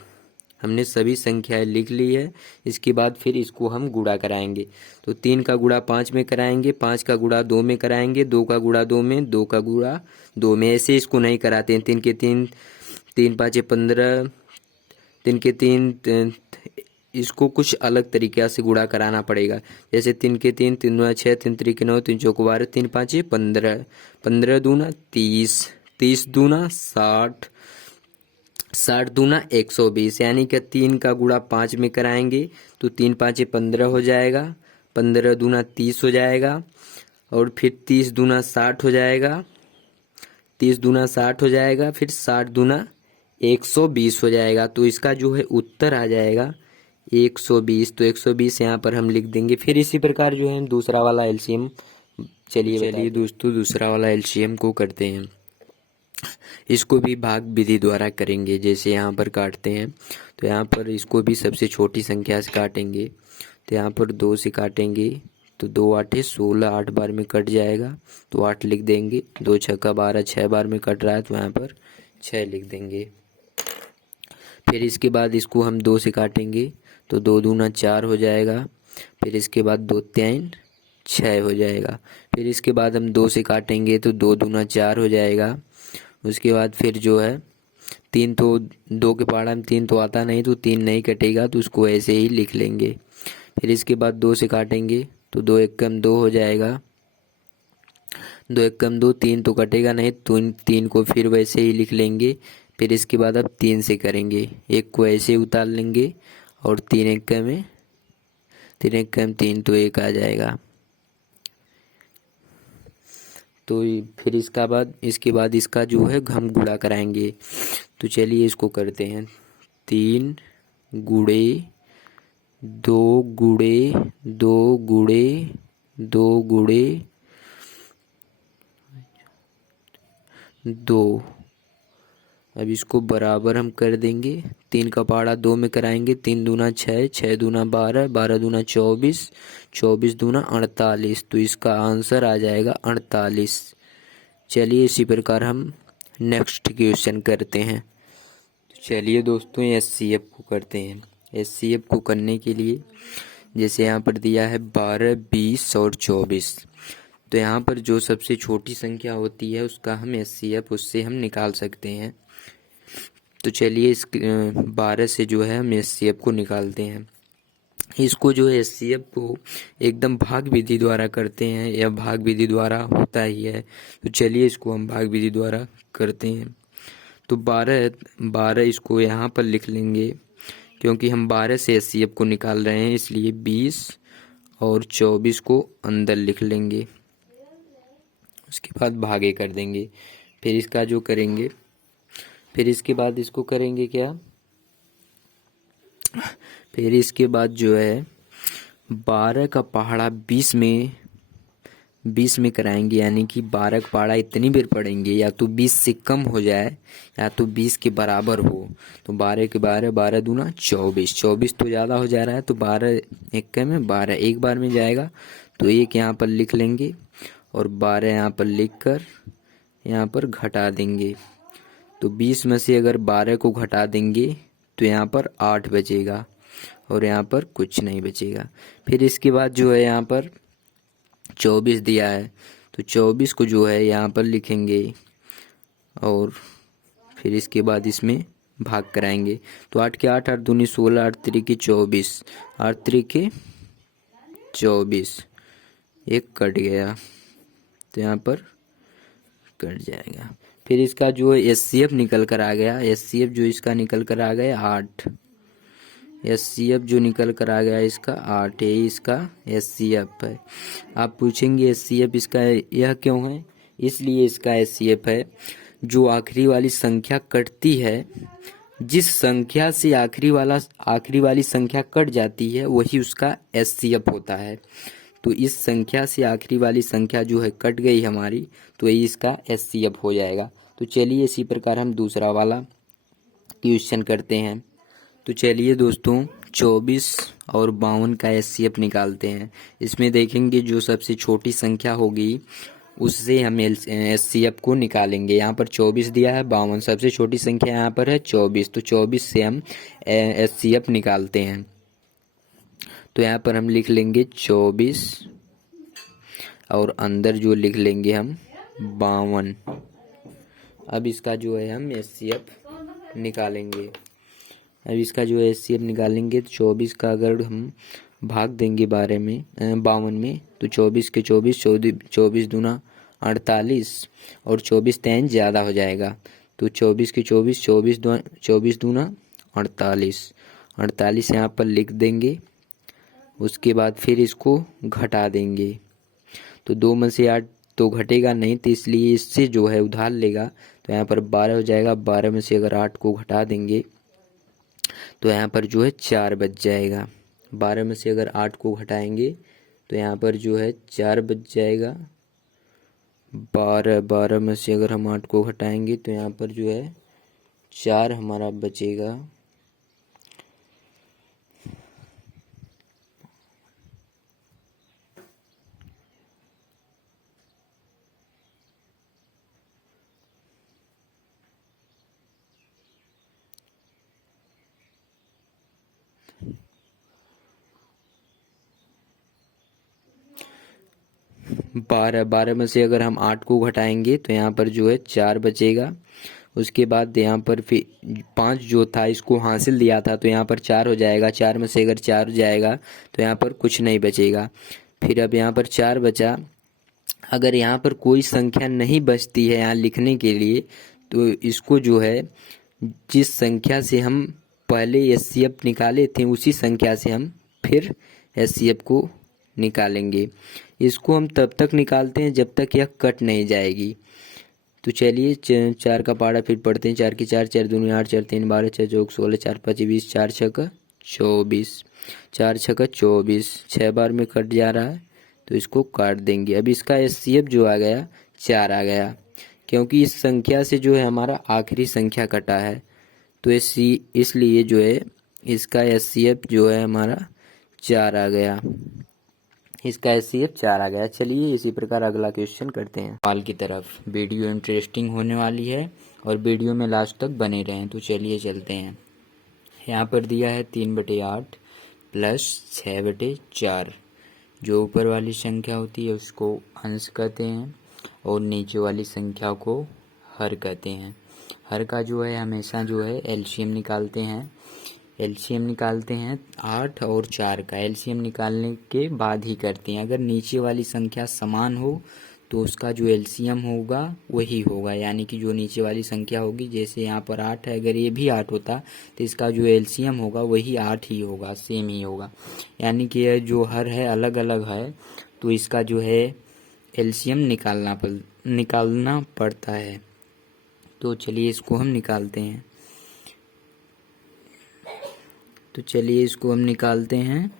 हमने सभी संख्याएं लिख ली है। इसके बाद फिर इसको हम गुणा कराएंगे। तो 3 का गुणा 5 में कराएंगे, 5 का गुणा 2 में कराएंगे, 2 का गुणा 2 में, 2 का गुणा 2 में। ऐसे इसको नहीं कराते हैं। 3 के 3, 3 5 15, 3 के 3, इसको कुछ अलग तरीके से गुणा कराना पड़ेगा। जैसे 3 के 3, 3 दूना 6, 3 त्रिक 9, 3 चौक 12, 3 5 15, 15 दूना 30, 30 दूना 60, 60 दूना 120। यानी कि 3 का गुणा 5 में कराएंगे तो 3 5 15 हो जाएगा, 15 दूना 30 हो जाएगा, और फिर 30 दूना 60 हो जाएगा, 30 दूना 60 हो जाएगा, फिर 60 दूना 120 हो जाएगा। तो इसका जो है उत्तर आ जाएगा 120। तो 120 यहाँ पर हम लिख देंगे। फिर इसी प्रकार जो है हम दूसरा वाला एलसीएम, चलिए दोस्तों दूसरा वाला एलसीएम को करते हैं। इसको भी भाग विधि द्वारा करेंगे। जैसे यहाँ पर काटते हैं तो यहाँ पर इसको भी सबसे छोटी संख्या से काटेंगे। तो यहाँ पर 2 से काटेंगे तो 2 8 16, 8 बार में कट जाएगा तो 8 लिख देंगे। 2 6 12, 6 बार में कट रहा है तो यहाँ पर 6 लिख देंगे। फिर इसके बाद इसको हम 2 से काटेंगे तो 2 दूना 4 हो जाएगा। फिर इसके बाद 2 3 6 हो जाएगा। फिर इसके बाद हम 2 से काटेंगे तो 2 दूना 4 हो जाएगा। उसके बाद फिर जो है 3 तो 2 के पहाड़ा में 3 तो आता नहीं, तो 3 नहीं कटेगा तो उसको ऐसे ही लिख लेंगे। फिर इसके बाद 2 से काटेंगे तो 2 1 2 हो जाएगा, 2 1 2, 3 तो कटेगा नहीं तो 3 को फिर वैसे ही लिख लेंगे। फिर इसके बाद अब 3 से करेंगे, 1 को ऐसे उतार लेंगे और 3 1 में 3 तो 1 आ जाएगा। तो फिर इसके बाद इसका जो है हम गुणा कराएंगे। तो चलिए इसको करते हैं। 3 गुणे 2 गुणे 2 गुणे 2 गुणे 2। अब इसको बराबर हम कर देंगे। 3 का पहाड़ा 2 में कराएंगे, 3 दूना 6, 6 दूना 12, 12 दूना 24, 24 दूना 48। तो इसका आंसर आ जाएगा 48। चलिए इसी प्रकार हम नेक्स्ट क्वेश्चन करते हैं। तो चलिए दोस्तों एचसीएफ को करते हैं। एचसीएफ को करने के लिए जैसे यहाँ पर दिया है 12, 20 और 24। तो यहाँ पर जो सबसे छोटी संख्या होती है उसका हम एचसीएफ उससे हम निकाल सकते हैं। तो चलिए इस 12 से जो है हम एचसीएफ को निकालते हैं। इसको जो है एचसीएफ को एकदम भाग विधि द्वारा करते हैं, या भाग विधि द्वारा होता ही है। तो चलिए इसको हम भाग विधि द्वारा करते हैं। तो 12 इसको यहाँ पर लिख लेंगे, क्योंकि हम 12 से एचसीएफ को निकाल रहे हैं, इसलिए 20 और 24 को अंदर लिख लेंगे। उसके बाद भागे कर देंगे। फिर इसका जो करेंगे, फिर इसके बाद इसको करेंगे क्या, फिर इसके बाद जो है 12 का पहाड़ा 20 में कराएंगे, यानी कि 12 का पहाड़ा इतनी बार पढ़ेंगे या तो 20 से कम हो जाए या तो 20 के बराबर हो। तो 12 के 12, 12 दूना 24, 24 तो ज़्यादा हो जा रहा है, तो 12 एक में 12 एक बार में जाएगा, तो एक यहाँ पर लिख लेंगे और 12 यहाँ पर लिख कर यहाँ पर घटा देंगे। तो 20 में से अगर 12 को घटा देंगे तो यहाँ पर 8 बचेगा और यहाँ पर कुछ नहीं बचेगा। फिर इसके बाद जो है यहाँ पर 24 दिया है, तो 24 को जो है यहाँ पर लिखेंगे और फिर इसके बाद इसमें भाग कराएंगे। तो 8 के 8, 8 दूनी 16, 8 त्रिके 24, 8 त्रिके 24, एक कट गया तो यहाँ पर कट जाएगा। फिर इसका जो है HCF निकल कर आ गया, HCF जो इसका निकल कर आ गया 8, HCF जो निकल कर आ गया इसका 8 है, इसका HCF है। आप पूछेंगे HCF इसका यह क्यों है, इसलिए इसका HCF है जो आखिरी वाली संख्या कटती है, जिस संख्या से आखिरी वाली संख्या कट जाती है वही उसका HCF होता है। तो इस संख्या से आखिरी वाली संख्या जो है कट गई हमारी, तो ये इसका HCF हो जाएगा। तो चलिए इसी प्रकार हम दूसरा वाला क्वेश्चन करते हैं। तो चलिए दोस्तों 24 और 52 का HCF निकालते हैं। इसमें देखेंगे जो सबसे छोटी संख्या होगी उससे हम HCF को निकालेंगे। यहाँ पर 24 दिया है, 52 सबसे छोटी संख्या यहाँ पर है 24, तो 24 से हम HCF निकालते हैं। तो यहाँ पर हम लिख लेंगे 24 और अंदर जो लिख लेंगे हम 52। अब इसका जो है हम HCF निकालेंगे। अब इसका जो है HCF निकालेंगे तो 24 का अगर हम भाग देंगे 52 में, तो 24 के 24, 24 दूना 48 और 24 3 ज़्यादा हो जाएगा, तो 24 के 24, 24 दूना 48, 48 यहाँ पर लिख देंगे। उसके बाद फिर इसको घटा देंगे, तो 2 में से 8 तो घटेगा नहीं, तो इसलिए इससे जो है उधार लेगा, तो यहाँ पर 12 हो जाएगा। 12 में से अगर 8 को घटा देंगे तो यहाँ पर जो है 4 बच जाएगा। 12 में से अगर 8 को घटाएंगे तो यहाँ पर जो है 4 बच जाएगा। 12 में से अगर हम 8 को घटाएंगे तो यहाँ पर जो है 4 हमारा बचेगा। बारह में से अगर हम 8 को घटाएंगे तो यहाँ पर जो है 4 बचेगा। उसके बाद यहाँ पर फिर 5 जो था इसको हासिल दिया था, तो यहाँ पर 4 हो जाएगा। 4 में से अगर 4 जाएगा तो यहाँ पर कुछ नहीं बचेगा। फिर अब यहाँ पर 4 बचा। अगर यहाँ पर कोई संख्या नहीं बचती है यहाँ लिखने के लिए, तो इसको जो है जिस संख्या से हम पहले HCF निकाले थे उसी संख्या से हम फिर HCF को निकालेंगे। इसको हम तब तक निकालते हैं जब तक यह कट नहीं जाएगी। तो चलिए 4 का पहाड़ा फिर पढ़ते हैं। 4 की 4, 4 दूनी 8, 4 3 12, 6 चौक 16, 4 5 20, 4 6 24, 4 6 24, 6 बार में कट जा रहा है, तो इसको काट देंगे। अब इसका HCF जो आ गया 4 आ गया, क्योंकि इस संख्या से जो है हमारा आखिरी संख्या कटा है, तो इसलिए जो है इसका HCF जो है हमारा 4 आ गया। इसका HCF 4 आ गया। चलिए इसी प्रकार अगला क्वेश्चन करते हैं सवाल की तरफ। वीडियो इंटरेस्टिंग होने वाली है और वीडियो में लास्ट तक बने रहें। तो चलिए चलते हैं। यहाँ पर दिया है 3/8 प्लस 6/4। जो ऊपर वाली संख्या होती है उसको अंश कहते हैं और नीचे वाली संख्या को हर कहते हैं। हर का जो है हमेशा जो है LCM निकालते हैं। LCM निकालते हैं 8 और 4 का LCM निकालने के बाद ही करते हैं। अगर नीचे वाली संख्या समान हो तो उसका जो LCM होगा वही होगा, यानी कि जो नीचे वाली संख्या होगी, जैसे यहाँ पर 8 है, अगर ये भी 8 होता तो इसका जो LCM होगा वही 8 ही होगा, सेम ही होगा। यानी कि यह जो हर है अलग अलग है, तो इसका जो है LCM निकालना पड़ता है। तो चलिए इसको हम निकालते हैं। तो चलिए इसको हम निकालते हैं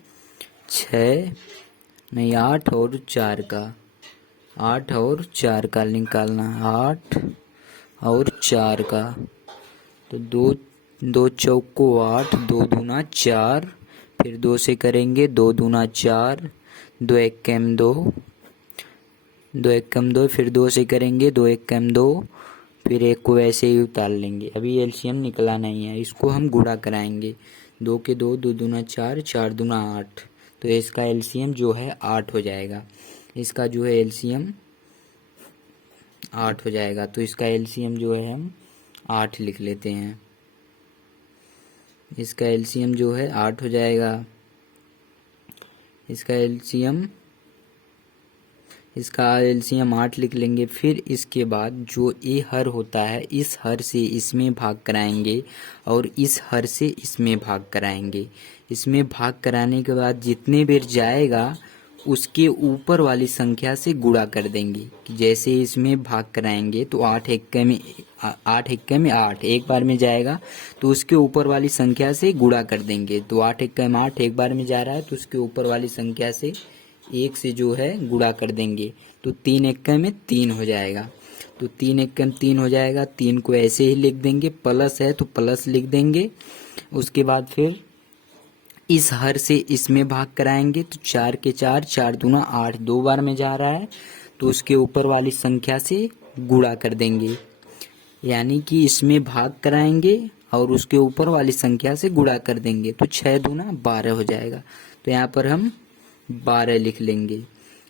6 नहीं 8 और 4 का। 8 और 4 का निकालना, 8 और 4 का। तो दो दो चौक को 8, 2 दूना 4, फिर 2 से करेंगे 2 दूना 4, 2 एक कम 2, 2 एक कम 2, फिर 2 से करेंगे 2 एक कम 2, फिर एक को ऐसे ही उतार लेंगे। अभी एलसीएम निकला नहीं है, इसको हम गुणा कराएंगे। 2 के 2, 2 दूना 4, 4 दूना 8, तो इसका एलसीएम जो है 8 हो जाएगा। इसका जो है एलसीएम 8 हो जाएगा। तो इसका एलसीएम जो है हम 8 लिख लेते हैं। इसका एलसीएम जो है 8 हो जाएगा। इसका एलसीएम 8 लिख लेंगे। फिर इसके बाद जो ये हर होता है, इस हर से इसमें भाग कराएंगे और इस हर से इसमें भाग कराएंगे। इसमें भाग कराने के बाद जितने बार जाएगा उसके ऊपर वाली संख्या से गुणा कर देंगे। जैसे इसमें भाग कराएंगे तो 8 एक्के में 8 एक बार में जाएगा, तो उसके ऊपर वाली संख्या से गुणा कर देंगे। तो 8 एक्के में 8 एक बार में जा रहा है, तो उसके ऊपर वाली संख्या से 1 से जो है गुणा कर देंगे। तो 3 एक्के में 3 हो जाएगा। तो 3 एक्के में 3 हो जाएगा। 3 को ऐसे ही लिख देंगे, प्लस है तो प्लस लिख देंगे। उसके बाद फिर इस हर से इसमें भाग कराएंगे तो 4 के 4, 4 दूना 8, 2 बार में जा रहा है, तो उसके ऊपर वाली संख्या से गुणा कर देंगे। यानी कि इसमें भाग कराएंगे और उसके ऊपर वाली संख्या से गुणा कर देंगे। तो 6 दूना 12 हो जाएगा। तो यहाँ पर हम 12 लिख लेंगे।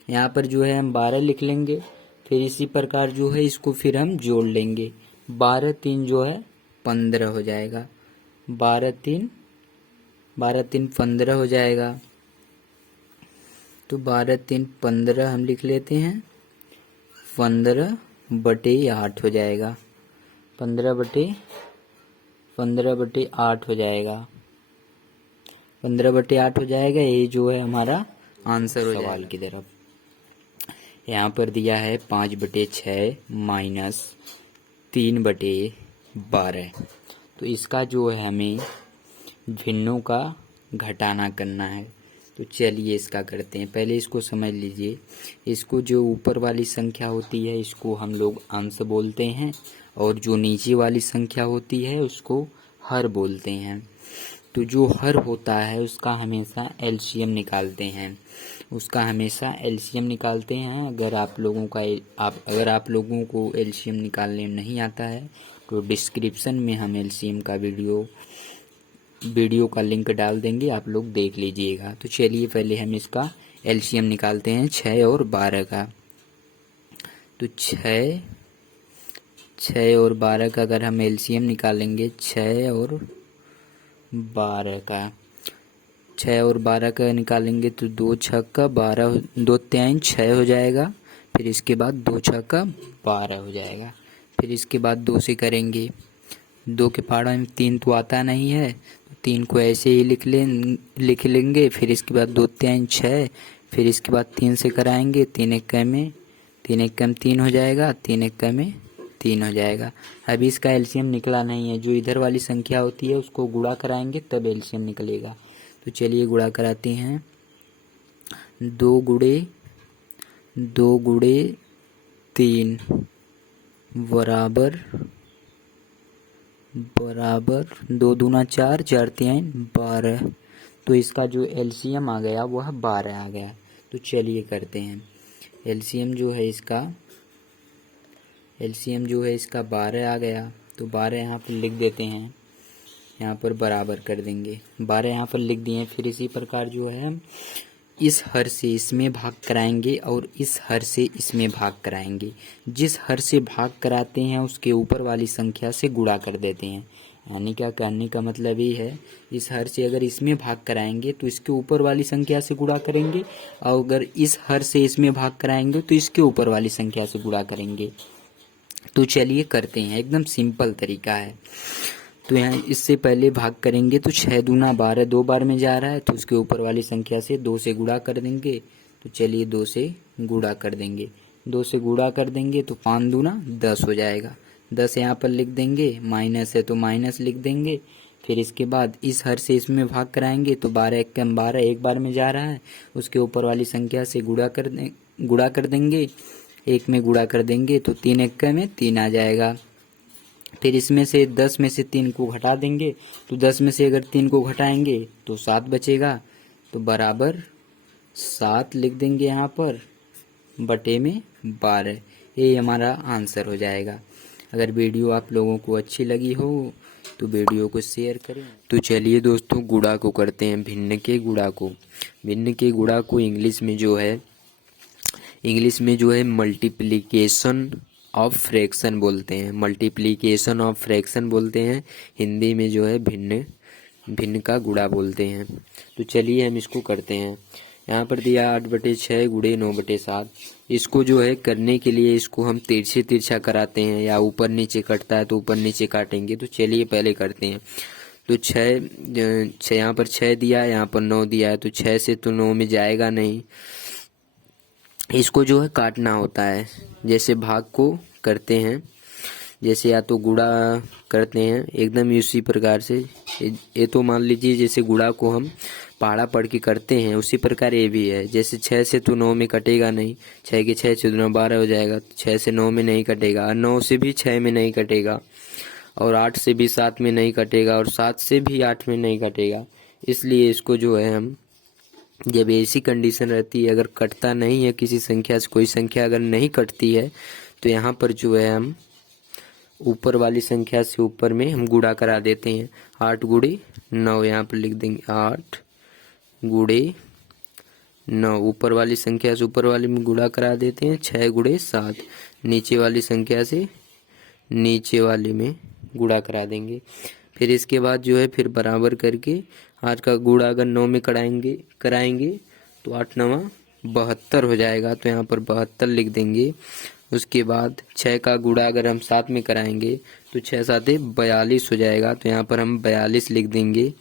यहाँ पर जो है हम 12 लिख लेंगे। फिर इसी प्रकार जो है इसको फिर हम जोड़ लेंगे। 12 3 जो है 15 हो जाएगा। 12 3 15 हो जाएगा। तो 12 3 15 हम लिख लेते हैं। 15/8 हो जाएगा। 15/8 हो जाएगा। 15/8 हो जाएगा। ये जो है हमारा आंसर हो जाएगा। सवाल की तरफ यहाँ पर दिया है 5/6 माइनस 3/12। तो इसका जो है हमें भिन्नों का घटाना करना है। तो चलिए इसका करते हैं। पहले इसको समझ लीजिए। इसको जो ऊपर वाली संख्या होती है इसको हम लोग अंश बोलते हैं, और जो नीचे वाली संख्या होती है उसको हर बोलते हैं। तो जो हर होता है उसका हमेशा एलसीएम निकालते हैं। अगर आप लोगों को एलसीएम निकालने नहीं आता है तो डिस्क्रिप्शन में हम एलसीएम का वीडियो का लिंक डाल देंगे, आप लोग देख लीजिएगा। तो चलिए पहले हम इसका एलसीएम निकालते हैं 6 और 12 का। तो 6 और 12 का अगर हम एलसीएम निकालेंगे 6 और 12 का निकालेंगे तो 2 छक्का 12, 2 3 6 हो जाएगा। फिर इसके बाद 2 छक्का 12 हो जाएगा। फिर इसके बाद 2 से करेंगे। 2 के पहाड़ा में 3 तो आता नहीं है, तो 3 को ऐसे ही लिख लेंगे। फिर इसके बाद 2 3 6, फिर इसके बाद 3 से कराएंगे। 3 एक्के में 3 हो जाएगा। 3 एक्के में 3 हो जाएगा। अभी इसका एलसीएम निकला नहीं है। जो इधर वाली संख्या होती है उसको गुणा कराएंगे तब एलसीएम निकलेगा। तो चलिए गुणा कराते हैं। 2 गुणे 3 बराबर 2 दूना 4, 4 3 12। तो इसका जो एलसीएम आ गया वह 12 आ गया। तो चलिए करते हैं। एलसीएम जो है इसका 12 आ गया। तो 12 यहाँ पर लिख देते हैं। यहाँ पर बराबर कर देंगे। 12 यहाँ पर लिख दिए। फिर इसी प्रकार जो है हम इस हर से इसमें भाग कराएंगे और इस हर से इसमें भाग कराएंगे। जिस हर से भाग कराते हैं उसके ऊपर वाली संख्या से गुणा कर देते हैं। यानी क्या कहने का मतलब ये है, इस हर से अगर इसमें भाग कराएंगे तो इसके ऊपर वाली संख्या से गुणा करेंगे, और अगर इस हर से इसमें भाग कराएंगे तो इसके ऊपर वाली संख्या से गुणा करेंगे। तो चलिए करते हैं। एकदम सिंपल तरीका है। तो यहाँ इससे पहले भाग करेंगे तो 6 दूना 12, 2 बार में जा रहा है, तो उसके ऊपर वाली संख्या से 2 से गुणा कर देंगे। तो चलिए 2 से गुणा कर देंगे। 2 से गुणा कर देंगे तो 5 दूना 10 हो जाएगा। 10 यहाँ पर लिख देंगे, माइनस है तो माइनस लिख देंगे। फिर इसके बाद इस हर से इसमें भाग कराएंगे तो 12 एकम 12 एक बार में जा रहा है, उसके ऊपर वाली संख्या से गुणा कर देंगे, एक में गुणा कर देंगे तो 3 एकम में 3 आ जाएगा। फिर इसमें से 10 में से 3 को घटा देंगे तो 10 में से अगर 3 को घटाएंगे तो 7 बचेगा, तो बराबर 7 लिख देंगे यहाँ पर बटे में 12। ये हमारा आंसर हो जाएगा। अगर वीडियो आप लोगों को अच्छी लगी हो तो वीडियो को शेयर करें। तो चलिए दोस्तों गुणा को करते हैं, भिन्न के गुणा को। भिन्न के गुणा को इंग्लिश में जो है मल्टीप्लिकेशन ऑफ फ्रैक्शन बोलते हैं, मल्टीप्लिकेशन ऑफ फ्रैक्शन बोलते हैं। हिंदी में जो है भिन्न का गुणा बोलते हैं। तो चलिए हम इसको करते हैं। यहाँ पर दिया 8/6 गुणे 9/7। इसको जो है करने के लिए इसको हम तिरछा कराते हैं, या ऊपर नीचे कटता है तो ऊपर नीचे काटेंगे। तो चलिए पहले करते हैं। तो 6 यहाँ पर 6 दिया है, यहाँ पर 9 दिया है, तो 6 से तो 9 में जाएगा नहीं, इसको जो है काटना होता है। जैसे भाग को करते हैं, जैसे या तो गुणा करते हैं एकदम इसी प्रकार से। ये तो मान लीजिए जैसे गुणा को हम पहाड़ा पढ़ के करते हैं उसी प्रकार ये भी है। जैसे 6 से तो 9 में कटेगा नहीं, 6 के 6 से 12 हो जाएगा, 6 से 9 में नहीं कटेगा, और 9 से भी 6 में नहीं कटेगा, और 8 से भी 7 में नहीं कटेगा, और 7 से भी 8 में नहीं कटेगा। इसलिए इसको जो है हम जब ऐसी कंडीशन रहती है, अगर कटता नहीं है किसी संख्या से, कोई संख्या अगर नहीं कटती है तो यहाँ पर जो है हम ऊपर वाली संख्या से ऊपर में हम गुणा करा देते हैं। 8 गुणे 9 यहाँ पर लिख देंगे, 8 गुणे 9 ऊपर वाली संख्या से ऊपर वाली में गुणा करा देते हैं। 6 गुणे 7 नीचे वाली संख्या से नीचे वाली में गुणा करा देंगे। फिर इसके बाद जो है फिर बराबर करके 8 का गुणा अगर 9 में कराएंगे तो 8 9 72 हो जाएगा, तो यहाँ पर 72 लिख देंगे। उसके बाद 6 का गुणा अगर हम 7 में कराएंगे तो 6 7 42 हो जाएगा, तो यहाँ पर हम 42 लिख देंगे।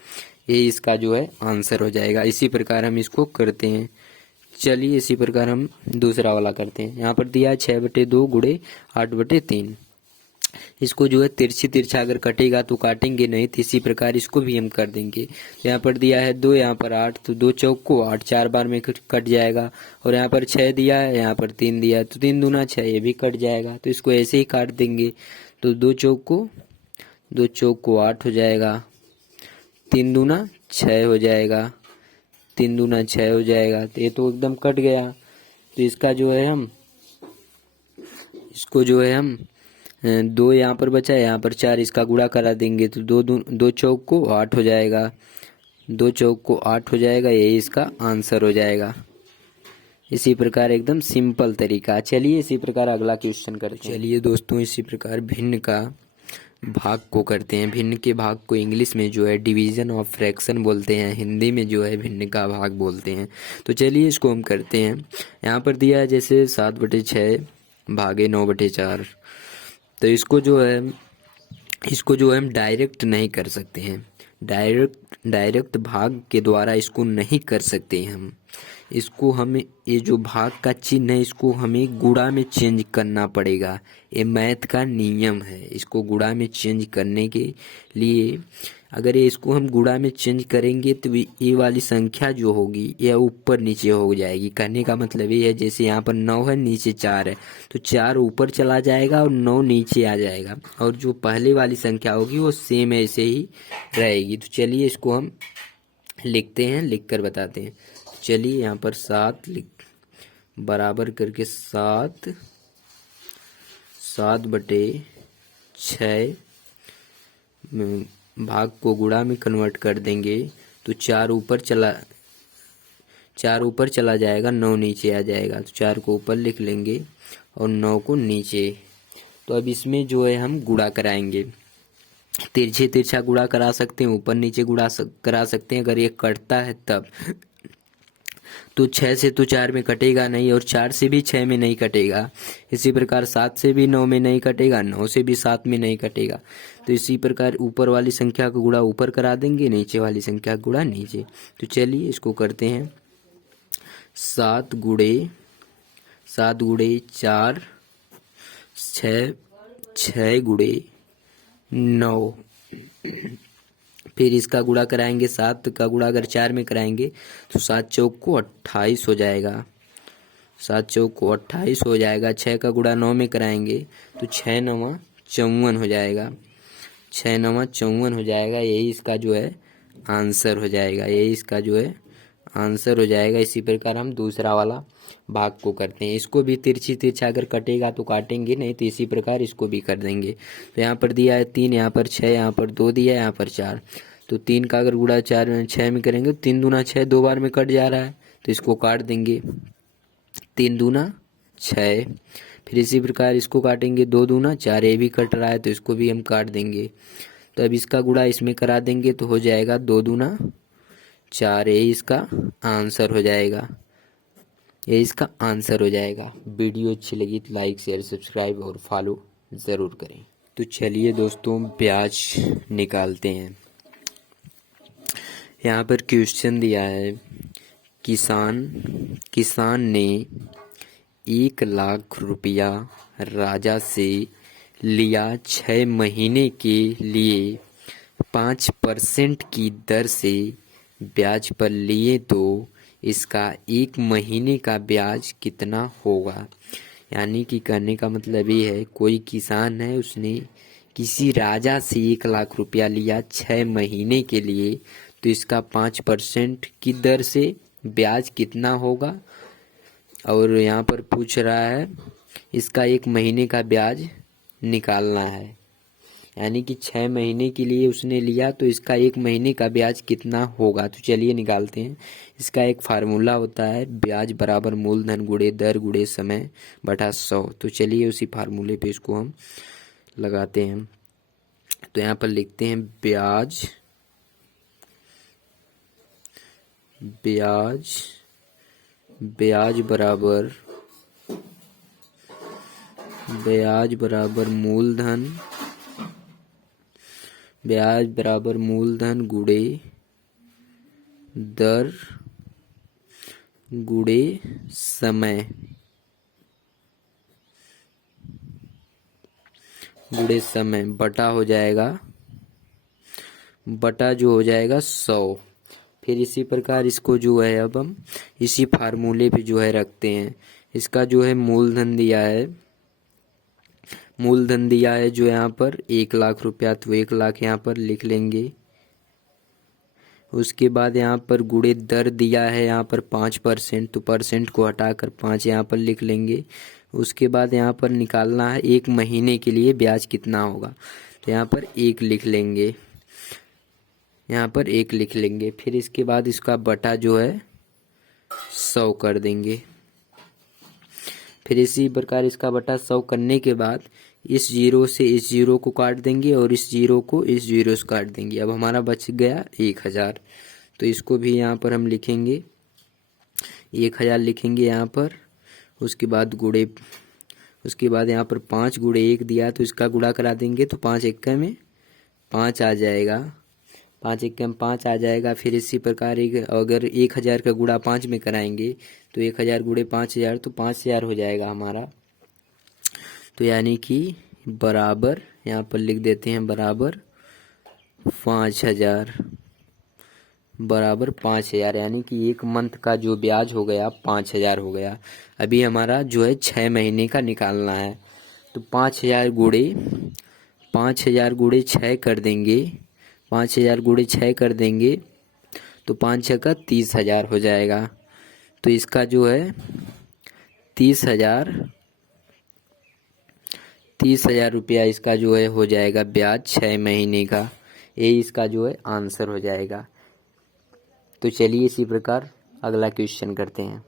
ये इसका जो है आंसर हो जाएगा। इसी प्रकार हम इसको करते हैं। चलिए इसी प्रकार हम दूसरा वाला करते हैं। यहाँ पर दिया है 6/2 गुणे 8/3। इसको जो है तिरछा अगर कटेगा तो काटेंगे नहीं, तो इसी प्रकार इसको भी हम कर देंगे। तो यहाँ पर दिया है 2, यहाँ पर 8, तो 2 चौक को 8 4 बार में कट जाएगा। और यहाँ पर 6 दिया है, यहाँ पर 3 दिया है, तो 3 दूना 6, ये भी कट जाएगा। तो इसको ऐसे ही काट देंगे। तो 2 चौक को 8 हो जाएगा, 3 दूना 6 हो जाएगा, 3 दूना 6 हो जाएगा। तो ये तो एकदम कट गया। तो इसका जो है इसको जो है हम 2 यहाँ पर बचा है, यहाँ पर 4, इसका गुणा करा देंगे तो 2 चौक को 8 हो जाएगा, 2 चौक को 8 हो जाएगा। यही इसका आंसर हो जाएगा। इसी प्रकार एकदम सिंपल तरीका। चलिए इसी प्रकार अगला क्वेश्चन करते हैं। चलिए दोस्तों इसी प्रकार भिन्न का भाग को करते हैं। भिन्न के भाग को इंग्लिश में जो है डिवीजन ऑफ फ्रैक्शन बोलते हैं, हिंदी में जो है भिन्न का भाग बोलते हैं। तो चलिए इसको हम करते हैं। यहाँ पर दिया है जैसे 7/6 भागे 9/4। तो इसको जो है हम डायरेक्ट नहीं कर सकते हैं, डायरेक्ट भाग के द्वारा इसको नहीं कर सकते हैं हम। इसको हमें ये जो भाग का चिन्ह है इसको हमें गुणा में चेंज करना पड़ेगा। ये मैथ का नियम है। इसको गुणा में चेंज करने के लिए अगर इसको हम गुणा में चेंज करेंगे तो ये वाली संख्या जो होगी यह ऊपर नीचे हो जाएगी। कहने का मतलब ये है जैसे यहाँ पर 9 है, नीचे 4 है, तो 4 ऊपर चला जाएगा और 9 नीचे आ जाएगा, और जो पहले वाली संख्या होगी वो सेम ऐसे ही रहेगी। तो चलिए इसको हम लिखते हैं, लिख कर बताते हैं। चलिए यहाँ पर 7 बराबर करके 7/6 भाग को गुणा में कन्वर्ट कर देंगे तो 4 ऊपर चला जाएगा, 9 नीचे आ जाएगा। तो 4 को ऊपर लिख लेंगे और 9 को नीचे। तो अब इसमें जो है हम गुणा कराएंगे। तिरछा गुणा करा सकते हैं, ऊपर नीचे गुणा करा सकते हैं अगर ये कटता है तब। तो 6 से तो 4 में कटेगा नहीं, और 4 से भी 6 में नहीं कटेगा। इसी प्रकार 7 से भी 9 में नहीं कटेगा, 9 से भी 7 में नहीं कटेगा। तो इसी प्रकार ऊपर वाली संख्या का गुणा ऊपर करा देंगे, नीचे वाली संख्या का गुणा नीचे। तो चलिए इसको करते हैं। 7 गुणे 4 6 6 गुणे 9। फिर इसका गुणा कराएंगे, 7 का गुणा अगर 4 में कराएंगे तो 7 चौक को 28 हो जाएगा। 7 चौक को 28 हो जाएगा। 6 का गुणा 9 में कराएंगे तो 6 9 54 हो जाएगा। 6 9 54 हो जाएगा। यही इसका जो है आंसर हो जाएगा। यही इसका जो है आंसर हो जाएगा। इसी प्रकार हम दूसरा वाला भाग को करते हैं। इसको भी तिरछी तिरछा अगर कटेगा तो काटेंगे, नहीं तो इसी प्रकार इसको भी कर देंगे। तो यहाँ पर दिया है 3, यहाँ पर 6, यहाँ पर 2 दिया है, यहाँ पर 4। तो 3 का अगर गुणा 6 में करेंगे तो 3 दूना 6 2 बार में कट जा रहा है, तो इसको काट देंगे। 3 दूना 6। फिर इसी प्रकार इसको काटेंगे, 2 दूना 4, ये भी कट रहा है तो इसको भी हम काट देंगे। तो अब इसका गुणा इसमें करा देंगे तो हो जाएगा 2 दूना 4। ये इसका आंसर हो जाएगा। ये इसका आंसर हो जाएगा। वीडियो अच्छी लगी तो लाइक शेयर सब्सक्राइब और फॉलो ज़रूर करें। तो चलिए दोस्तों ब्याज निकालते हैं। यहाँ पर क्वेश्चन दिया है, किसान ने 1 लाख रुपया राजा से लिया, 6 महीने के लिए 5% की दर से ब्याज पर लिए, तो इसका 1 महीने का ब्याज कितना होगा। यानी कि कहने का मतलब ये है, कोई किसान है, उसने किसी राजा से 1 लाख रुपया लिया 6 महीने के लिए, तो इसका 5% की दर से ब्याज कितना होगा। और यहाँ पर पूछ रहा है इसका 1 महीने का ब्याज निकालना है। यानी कि 6 महीने के लिए उसने लिया तो इसका 1 महीने का ब्याज कितना होगा। तो चलिए निकालते हैं। इसका एक फार्मूला होता है, ब्याज बराबर मूलधन गुणे दर गुणे समय बटा 100। तो चलिए उसी फार्मूले पे इसको हम लगाते हैं। तो यहाँ पर लिखते हैं ब्याज बराबर मूलधन गुणे दर गुणे समय बटा हो जाएगा, बटा जो हो जाएगा 100। फिर इसी प्रकार इसको जो है अब हम इसी फार्मूले पे जो है रखते हैं। इसका जो है मूलधन दिया है जो यहाँ पर 1 लाख रुपया, तो 1 लाख यहाँ पर लिख लेंगे। उसके बाद यहाँ पर गुणे दर दिया है यहाँ पर 5%, तो परसेंट को हटाकर 5 यहाँ पर लिख लेंगे। उसके बाद यहाँ पर निकालना है 1 महीने के लिए ब्याज कितना होगा, तो यहाँ पर 1 लिख लेंगे। फिर इसके बाद इसका बटा जो है 100 कर देंगे। फिर इसी प्रकार इसका बटा 100 करने के बाद इस जीरो से इस जीरो को काट देंगे और इस जीरो को इस जीरो से काट देंगे। अब हमारा बच गया 1000। तो इसको भी यहाँ पर हम लिखेंगे, 1000 लिखेंगे यहाँ पर। उसके बाद यहाँ पर 5 गुणे 1 दिया, तो इसका गुणा करा देंगे तो 5 1 में 5 आ जाएगा। 5 1 में 5 आ जाएगा। फिर इसी प्रकार अगर 1000 का गुणा 5 में कराएंगे तो 1000 गुणे 5000, तो 5000 हो जाएगा हमारा। तो यानी कि बराबर यहाँ पर लिख देते हैं बराबर 5000, यानी कि 1 मंथ का जो ब्याज हो गया 5000 हो गया। अभी हमारा जो है 6 महीने का निकालना है। तो 5000 गुणे 6 कर देंगे। 5000 गुणे 6 कर देंगे तो 5 6 का 30,000 हो जाएगा। तो इसका जो है 30,000 रुपया इसका जो है हो जाएगा ब्याज 6 महीने का। यही इसका जो है आंसर हो जाएगा। तो चलिए इसी प्रकार अगला क्वेश्चन करते हैं।